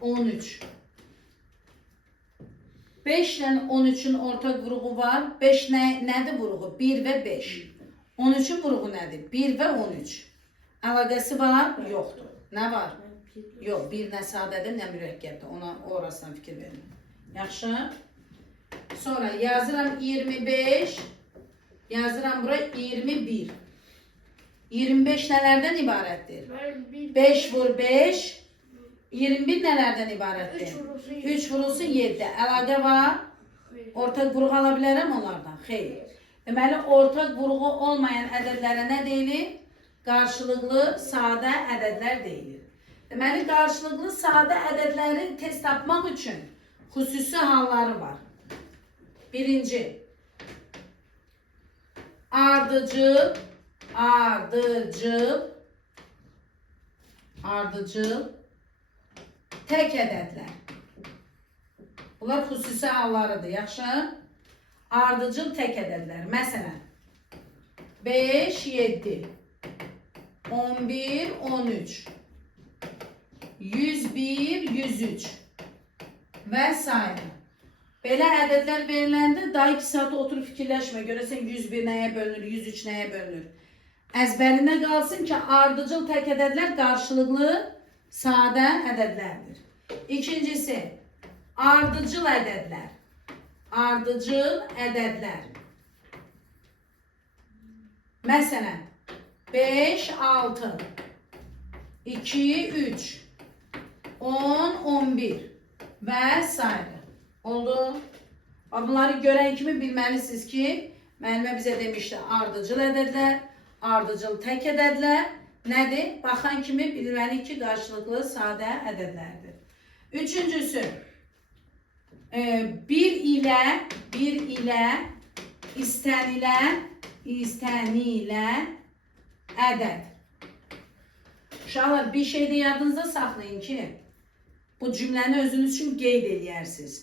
13. 5 ilə 13-ün ortaq vuruğu var. 5 nədir vuruğu? 1 və 5. 13-ün vuruğu nədir? 1 və 13. Əlaqəsi var? Yoxdur. Nə var? Yox, bir nə sadədir, nə mürəkkəbdir. Ona orasından fikir verin. Yaxşı. Sonra yazıram 25. Yazıram bura 21. 25 nələrdən ibarətdir? 5 vur 5. 21 nələrdən ibarətdir? 3 vurulsun 7. Əlaqə var? Ortaq vuruq ala bilərəm onlardan? Xeyr. Deməli, ortaq vuruğu olmayan ədədlərə nə deyilir? Qarşılıqlı sadə ədədlər deyilir. Deməli, qarşılıqlı sadə ədədləri tez tapmaq üçün xüsusi halları var. Birinci, ardıcıl tək ədədlər. Bunlar xüsusi hallarıdır, yaxşı? Ardıcıl tək ədədlər. Məsələn, 5, 7, 11, 13, 101, 103 və s. Belə ədədlər veriləndə daha 2 saat oturub fikirləşmə. Görəsən 101 nəyə bölünür, 103 nəyə bölünür. Əzbərində qalsın ki, ardıcıl tək ədədlər qarşılıqlı sadə ədədlərdir. İkincisi, ardıcıl ədədlər. Ardıcıl ədədlər. Məsələn, 5, 6, 2, 3, 10, 11 və s. Oldu. Bunları görən kimi bilməlisiniz ki, müəllimə bizə demişdi ardıcıl ədədlər, ardıcıl tək ədədlər nədir? Baxan kimi bilməliyik ki, qarşılıqlı sadə ədədlərdir. Üçüncüsü, 1 ilə istənilən ədəd. Uşaqlar, bir şey də yadınızda saxlayın ki, bu cümləni özünüz üçün qeyd eləyərsiniz.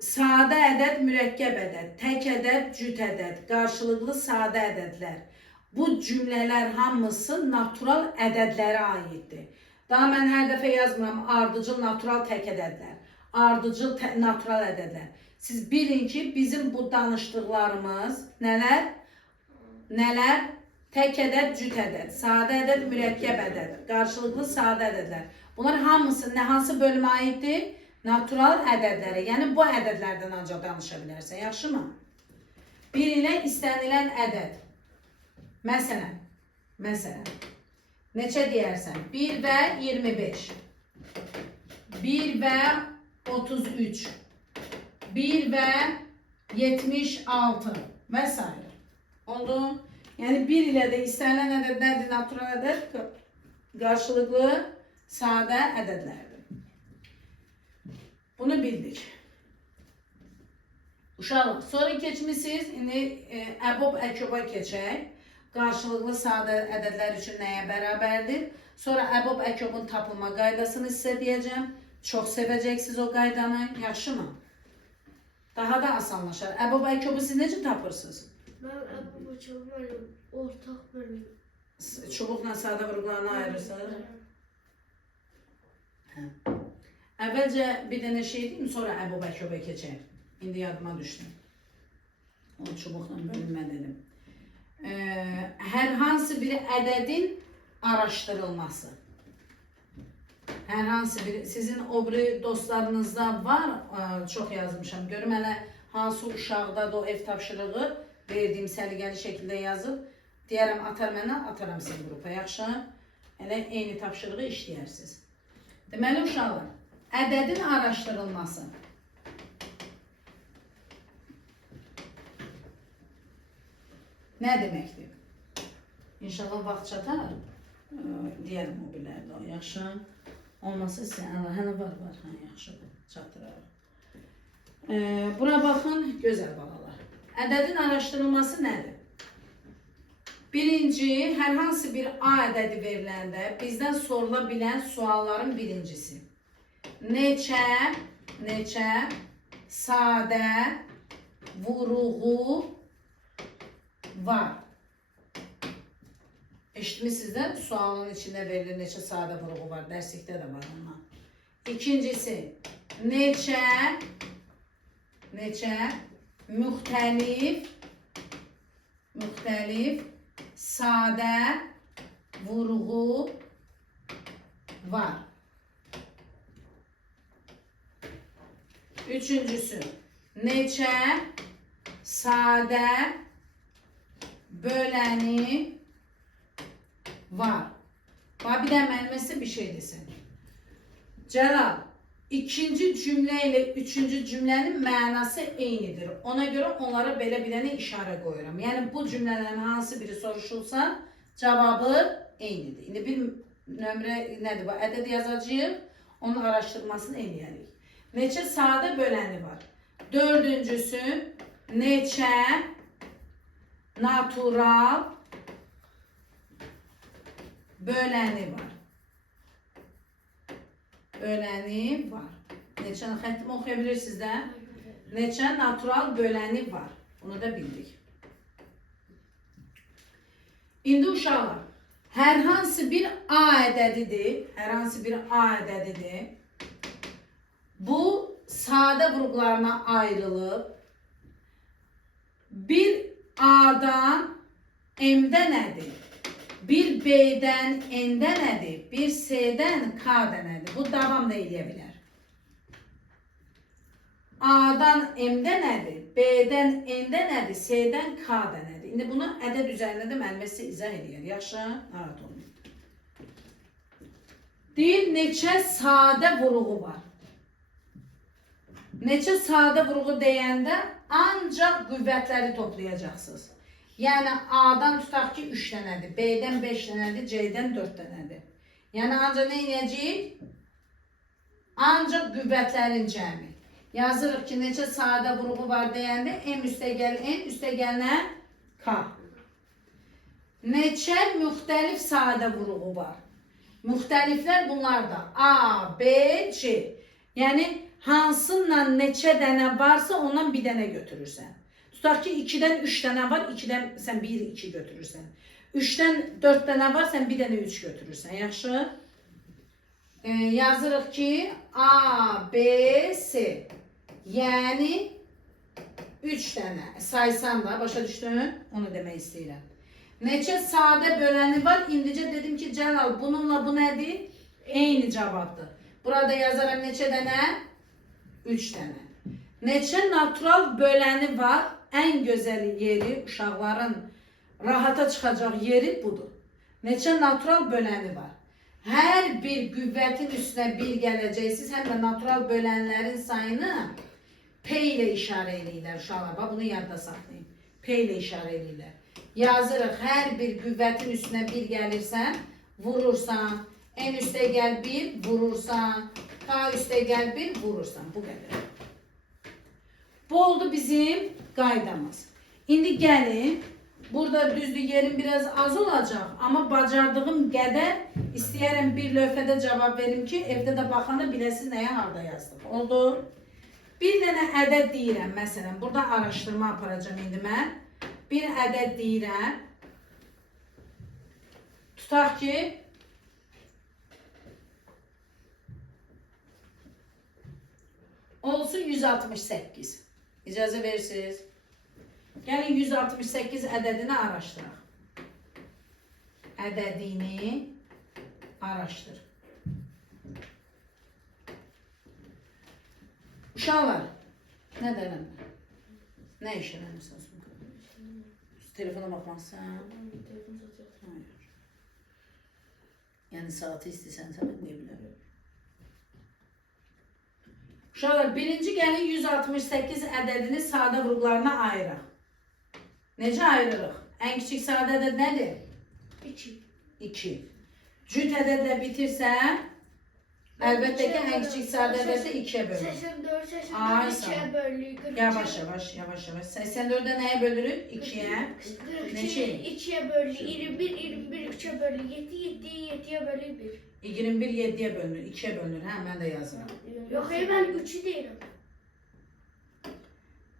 Sadə ədəd, mürəkkəb ədəd, tək ədəd, cüt ədəd, qarşılıqlı sadə ədədlər. Bu cümlələr hamısı natural ədədlərə aiddir. Daha mən hər dəfə yazmıram ardıcıl natural tək ədədlər, ardıcıl natural ədədlər. Siz bilin ki, bizim bu danışdıqlarımız nələr? Nələr? Tək ədəd, cüt ədəd, sadə ədəd, mürəkkəb ədəd, qarşılıqlı sadə ədədlər. Bunlar hamısı hansı bölümə aiddir? Natural ədədlərə, yəni bu ədədlərdən ancaq danışa bilərsən, yaxşımı? 1 ilə istənilən ədəd. Məsələn, neçə deyərsən? 1 və 25, 1 və 33, 1 və 76 və s. Oldu? Yəni 1 ilə də istənilən ədəd nədir? Natural ədəd, qarşılıqlı sadə ədədlərdir. Bunu bildik. Uşaqlar, sonra keçmişsiniz, indi əbob əkoba keçək. Qarşılıqlı sadə ədədlər üçün nəyə bərabərdir? Sonra əbob əkobun tapılma qaydasını sizə deyəcəm. Çox sevəcəksiniz o qaydanı, yaxşımı? Daha da asanlaşar. Əbob əkobu siz necə tapırsınız? Mən əbob əkobu ortaq bölüm. Çubuqla sadə vuruqlarını ayırırsınız. Əvvəlcə bir dənə şey deyim, sonra əbob əkoba keçək. İndi yadıma düşdüm. O çubuqla bölünmə dedim. Hər hansı bir ədədin araşdırılması. Hər hansı bir, sizin o biri dostlarınızda var, çox yazmışam. Görüm hələ hansı uşaqda da o ev tapşırığı verdiyim səliqəli şəkildə yazıb. Deyərəm, atar mənə, ataram sizin qrupa, yaxşı? Hələ eyni tapşırığı işləyərsiniz. Deməli, uşaqlar, ədədin araşdırılması. Nə deməkdir? İnşallah vaxt çatar, deyəlim o bilərdə o, yaxşı? Olmasa sizə, hələ var, yaxşı, çatdırarıq. Bura baxın, gözəl balalar. Ədədin araşdırılması nədir? Birinci, hər hansı bir A ədədi veriləndə bizdən sorula bilən sualların birincisi. neçə sadə vuruğu var? Eşitmişsiniz də sualın içində verilir neçə sadə vuruğu var. Dərslikdə də var ama. İkincisi, neçə müxtəlif sadə vuruğu var. Üçüncüsü, neçə sadə böləni var. Bak bir de müəllimə sizə bir şey desin. Cəlal, ikinci cümle ile üçüncü cümlenin mənası eynidir. Ona göre onlara belə bir dənə işarə qoyuram. Yani bu cümlelerin hansı biri soruşulsa cevabı eynidir. İndi bir nömrə nədir bu? Ədəd yazacağıq. Onun araşdırmasını eləyərik. Neçə sadə böləni var? Dördüncüsü, neçə natural böləni var. Böləni var. Neçə xəttimi oxuyabilirsiniz də? Neçə natural böləni var. Bunu da bildik. İndi uşaqlar, hər hansı bir A ədədidir. Hər hansı bir A ədədidir. Bu sadə vuruqlarına ayrılıb. Bir A'dan M'də nədir? Bir B'dən N'də nədir? Bir C'dən K'də nədir? Bu davam da eləyə bilər. A'dan M'də nədir? B'dən N'də nədir? C'dən K'də nədir? İndi bunu ədəd üzərində də müəllimə sizə izah edir. Yaxşı? Narahat olmayın. Deyir, neçə sadə vuruğu var? Neçə sadə vuruğu deyəndə ancaq qüvvətləri toplayacaqsınız. Yəni A'dan tutaq ki 3 dənədir, B'dən 5 dənədir, C'dən 4 dənədir. Yəni ancaq nə edəcəyik? Ancaq qüvvətlərin cəmi. Yazırıq ki, neçə sadə vuruğu var deyəndə M üstəgəl N üstəgəlinə K. Neçə müxtəlif sadə vuruğu var? Müxtəliflər bunlar da A, B, C. Yəni hansından neçə dənə varsa ondan bir dənə götürürsən. Tutaq ki 2'dən 3 dənə var, 2'dən sən 1, 2 götürürsən. 3'dən 4 dənə var, sən bir dənə 3 götürürsən. Yaxşı? Yazırıq ki A, B, C. Yəni 3 dənə. Saysan da, başa düşdün? Onu demək istəyirəm. Neçə sadə böləni var? İndicə dedim ki Cəlal, bununla bu nədir? Eyni cavabdır. Burada yazaram neçə dənə? 3 dənə. Neçə natural böləni var? Ən gözəl yeri, uşaqların rahata çıxacaq yeri budur. Neçə natural böləni var? Hər bir qüvvətin üstünə 1 gələcəksiniz, həm də natural bölənlərin sayını P ilə işarə eləyirlər uşaqlar. Bax, bunu yadda saxlayın. P ilə işarə eləyirlər. Yazırıq, hər bir qüvvətin üstünə 1 gəlirsən, vurursan, N üstəgəl 1, vurursan, K üstəgəl 1, vurursan. Bu qədər. Bu oldu bizim qaydamız. İndi gəlin, burada düzdür yerim biraz az olacaq, amma bacardığım qədər istəyərəm bir lövhədə cavab verim ki, evdə də baxanda biləsiniz nəyə harda yazdım. Oldu? Bir dənə ədəd deyirəm, məsələn, burada araşdırma aparacağım indi mən. Bir ədəd deyirəm. Tutaq ki, olsun 168. İcazə verirsiniz. Gəlin 168 ədədini araşdıraq. Ədədini araşdır. Uşaqlar, nə dənəm? Nə iş eləmirsiniz? Telefona baxmazsan? Hayır. Yəni saati istəsənsə mən deyə bilərəm. Uşaqlar, birinci gəlin 168 ədədini sadə vuruqlarına ayıraq. Necə ayırırıq? Ən kiçik sadə ədəd nədir? 2. 2. Cüt ədədlə bitirsə Əlbəttə ki, ən kiçik sadə ədədi 2-yə bölünür. 84, 84 Ay, sağ ol. 2'ye bölünüyor. 42. Yavaş yavaş, yavaş yavaş. 84'ü nəyə bölürük? 2-yə. 42 2'ye bölünüyor. 21, 21 3'e bölünüyor. 7, 7, 7'ye bölünüyor 1. 21 7-yə bölünür, 2-yə bölünür. Hə, mən də yazıram. Yok hayır ben 3'ü değilim.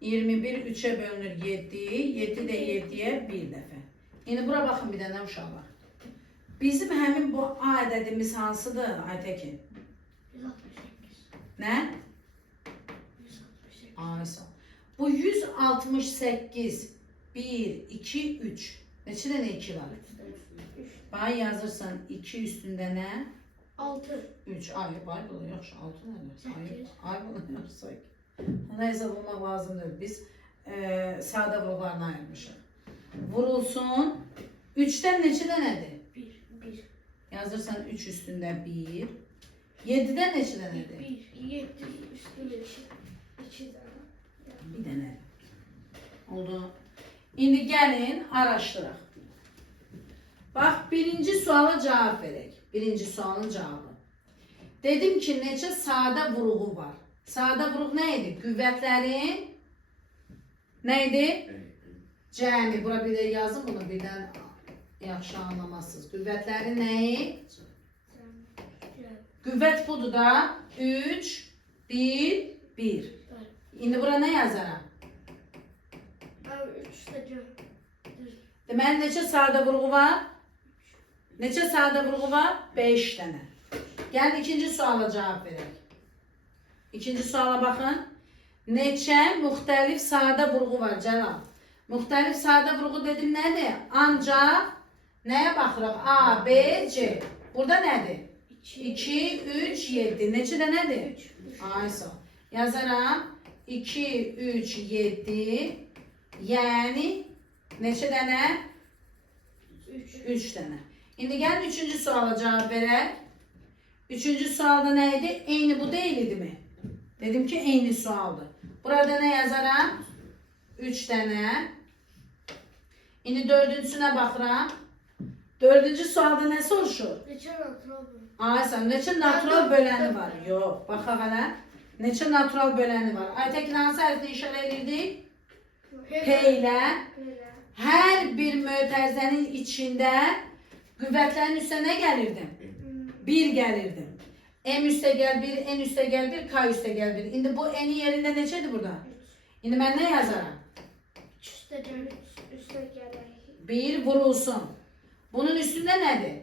21 3'e bölünür 7, 7 də 7-yə bir dəfə. İndi bura baxın bir dənə uşaqlar. Bizim həmin bu A ədədimiz hansıdır Aytəkin? 168. Nə? 168. Ay sağ ol. Bu 168, 1, 2, 3. Neçə dənə 2 var? Bay yazırsan 2 üstündə nə? 6. 3. Ay, bay bunu yaxşı. 6 nədir? Səkkiz. Ay bunu yaxşı sayıq. Ona hesab olmaq lazımdır. Biz sadə vurğularını ayırmışıq. Vurulsun. 3-dən neçə dənədir? 1. 1. Yazırsan 3 üstündə 1. 7-dən neçə dənədir? 1. 7 üstüne 2 tane. Bir dənə. Oldu. İndi gəlin araşdıraq. Bax, birinci suala cavab verək. Birinci sualın cavabı. Dedim ki, neçə sadə vuruğu var? Sadə vuruq nə idi? Qüvvətlərin nə idi? Cəmi. Bura bir də yazın bunu, birdən yaxşı anlamazsınız. Qüvvətlərin nəyi? Qüvvət budur da. 3, 1, 1. İndi bura nə yazaram? Ben 3 tane. Deməli, neçə sadə vuruğu var? Neçə sadə vuruğu var? 5 dənə. Gəlin ikinci suala cavab verək. İkinci suala baxın. Neçə müxtəlif sadə vuruğu var Cəlal? Müxtəlif sadə vuruğu dedim nədir? Ancaq nəyə baxırıq? A, B, C. Burada nədir? 2, 3, 7. Neçə dənədir? 3. Ay sağ ol. Yazaram. 2, 3, 7. Yəni neçə dənə? 3. 3 dənə. İndi gəlin üçüncü suala cavab verək. Üçüncü sualda nə idi? Eyni bu deyil idi mi? Dedim ki, eyni sualdır. Burada nə yazaram? 3 dənə. İndi dördüncüsünə baxıram. Dördüncü sualda nə soruşur? Neçə natural bu? Ay sən, neçə natural böləni var? Yox, baxaq hələ. Neçə natural böləni var? Aytəkin hansı hərfini işarə edirdik? P ilə hər bir mötərizənin içində qüvvətlərin üstə nə gəlirdi? 1 gəlirdi. M üstə gəl 1, N üstə gəl 1, K üstə gəl 1. İndi bu N-in yerində neçədir burada? İndi mən nə yazaram? 3 üstə gəl, 3 üstə gəl. 1 vurulsun. Bunun üstündə nədir?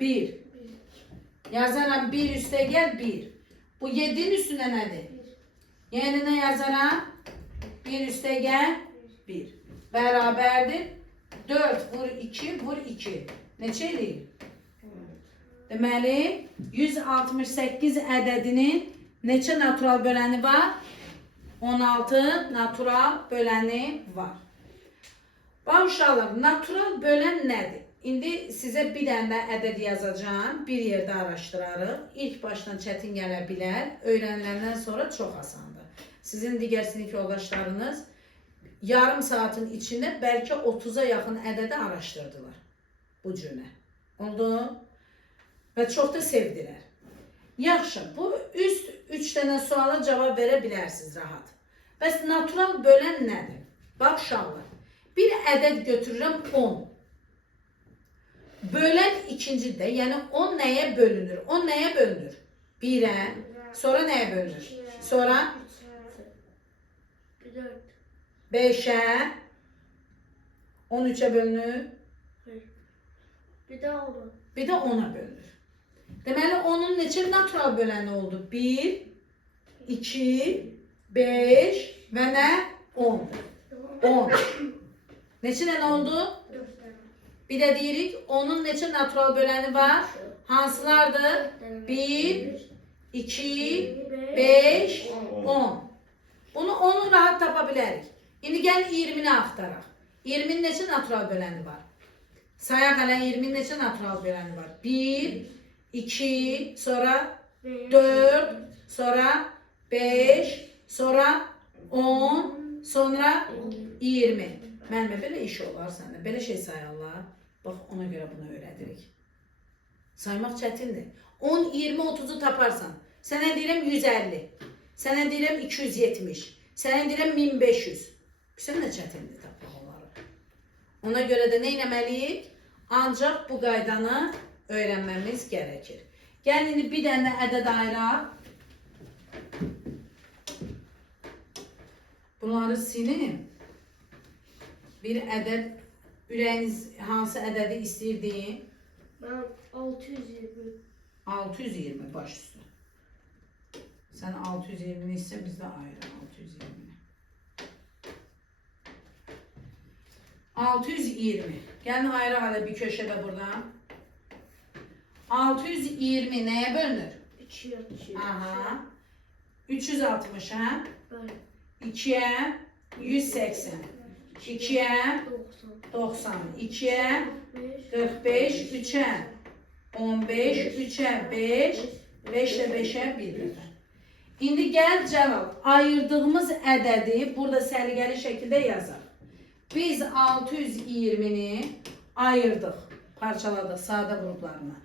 1. Yazaram 1 üstə gəl 1. Bu 7'nin üstündə nədir? Yəni nə yazaram? 1 üstə gəl 1. Bərabərdir. 4 vur 2 vur 2. Neçə eləyir? Deməli, 168 ədədinin neçə natural böləni var? 16 natural böləni var. Bax uşaqlar, natural bölən nədir? İndi sizə bir dənə ədəd yazacağım, bir yerdə araşdırarıq. İlk başdan çətin gələ bilər, öyrəniləndən sonra çox asandır. Sizin digər sinif yoldaşlarınız yarım saatın içində bəlkə 30'a yaxın ədədi araşdırdılar bu cürə. Oldu? Və çox da sevdilər. Yaxşı, bu üst 3 dənə suala cavab verə bilərsiniz rahat. Bəs natural bölən nədir? Bax uşaqlar, bir ədəd götürürəm 10. Bölən ikincidə, yəni 10 nəyə bölünür? 10 nəyə bölünür? 1'ə, sonra nəyə bölünür? Sonra 5'ə, 13'ə bölünür. Bir də oldu. Bir də 10'a bölünür. Deməli, onun neçə natural böləni oldu? 1, 2, 5 və nə? 10. 10. Neçə dənə oldu? 4 tane. Bir də deyirik, onun neçə natural böləni var? Hansılardır? 1, 2, 5, 10. Bunu 10'u rahat tapa bilərik. İndi gəl 20'ni axtaraq. 20'nin neçə natural böləni var? Sayaq hələ 20'nin neçə natural böləni var? 1, 2, sonra 4, sonra 5, sonra 10, sonra 20. Mənimə belə iş olar səndə. Belə şey sayarlar. Bax, ona görə bunu öyrədirik. Saymaq çətindir. 10, 20, 30'u taparsan. Sənə deyirəm 150. Sənə deyirəm 270. Sənə deyirəm 1500. Sən də çətindir tapmaq onları. Ona görə də nə etməliyik? Ancaq bu qaydanı öyrənməmiz gərəkir. Gəlin indi bir dənə ədəd ayıraq. Bunları silin. Bir ədəd, ürəyiniz hansı ədədi istəyirdi? Ben 620. 620 baş üstü. Sən 620'ni ise biz də ayrı 620'ni. 620. Gəlin ayrı hala bir köşede burada. 620 neye bölünür? 2'ye. Aha. 360 ha? Ben 2'ye 180. 2'ye 90. 90. 2'ye 45. 45. 3'e 15. 3'e 5. 5 ile 5'e 1 dəfə. İndi gəl Cəlal, ayırdığımız ədədi burada səliqəli şəkildə yazaq. Biz 620'ni ayırdıq, parçaladıq sadə qruplarına.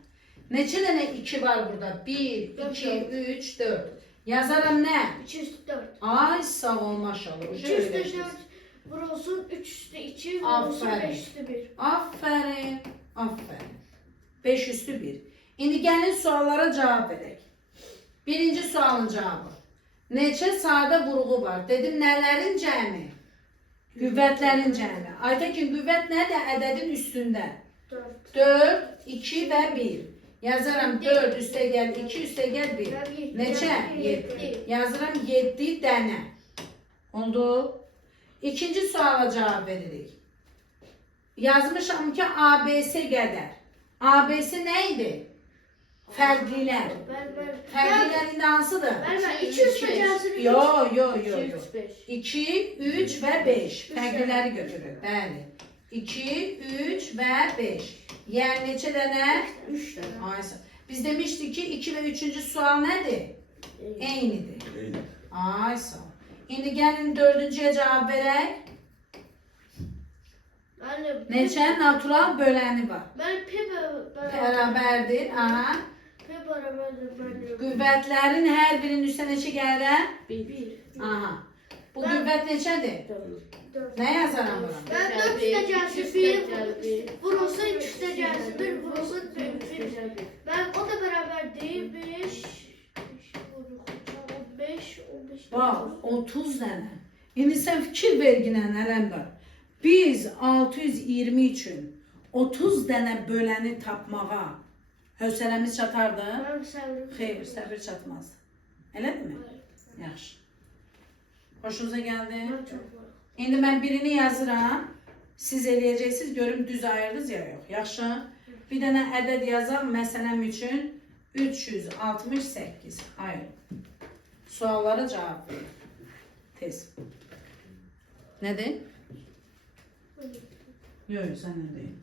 Neçə dənə 2 var burada? 1, 2, 3, 4. Yazaram nə? 204. Ay sağ ol maşallah. 204 vurulsun 3 üstü 2 vurulsun Aferin. 5 üstü 1. Aferin, aferin. 5 üstü 1. İndi gəlin suallara cavab verək. Birinci sualın cavabı. Neçə sadə vurğu var? Dedim nələrin cəmi? Qüvvətlərin cəmi. Aytəkin qüvvət nədir? Ədədin üstündə. 4. 4, 2 və 1. Yazaram 4 üstə gəl 2 üstə gəl 1. Neçə? 7. Yazıram 7 dənə. Oldu. İkinci suala cavab veririk. Yazmışam ki ABS qədər. ABS nə idi? Fərqlilər. Fərqlilər indi hansıdır? Ben 200 məcazı Yo. 205. 2, 3 və 5. Fərqliləri götürür. Bəli. 2, 3 və 5. Yəni neçə dənə? 3 tane. Ay, biz demiştik ki 2 və 3-cü sual nədir? Eynidir. Eyni. Ay sağ ol. İndi gəlin 4-cüyə cavab verək. Neçə natural böləni var? Ben P Bərabərdir. Aha. P beraberdir. Qüvvətlərin hər birinin üstə neçə gəlir? 1. Aha. Bu qüvvət neçədir? 4. Nə yazaram bura? Ben 4 üstə gəlsin 1 vurulsun 3 üstə gəlsin 1 vurulsun 1. Ben o da beraber değil 5. 15. Bax, 30 dənə. İndi sən fikir ver ginən Ələmdar. Biz 620 üçün 30 dənə böləni tapmağa hövsələmiz çatardı? Ben sevdim. Xeyr, səbir çatmaz. Elədirmi? Yaxşı. Hoşunuza gəldi? Ben çok var. İndi mən birini yazıram. Siz eləyəcəksiniz, görüm düz ayırdınız ya yox. Yaxşı. Bir dənə ədəd yazaq məsələm üçün 368. Ayır. Suallara cavab verin. Tez. Nədir? Yox, sən nə deyil.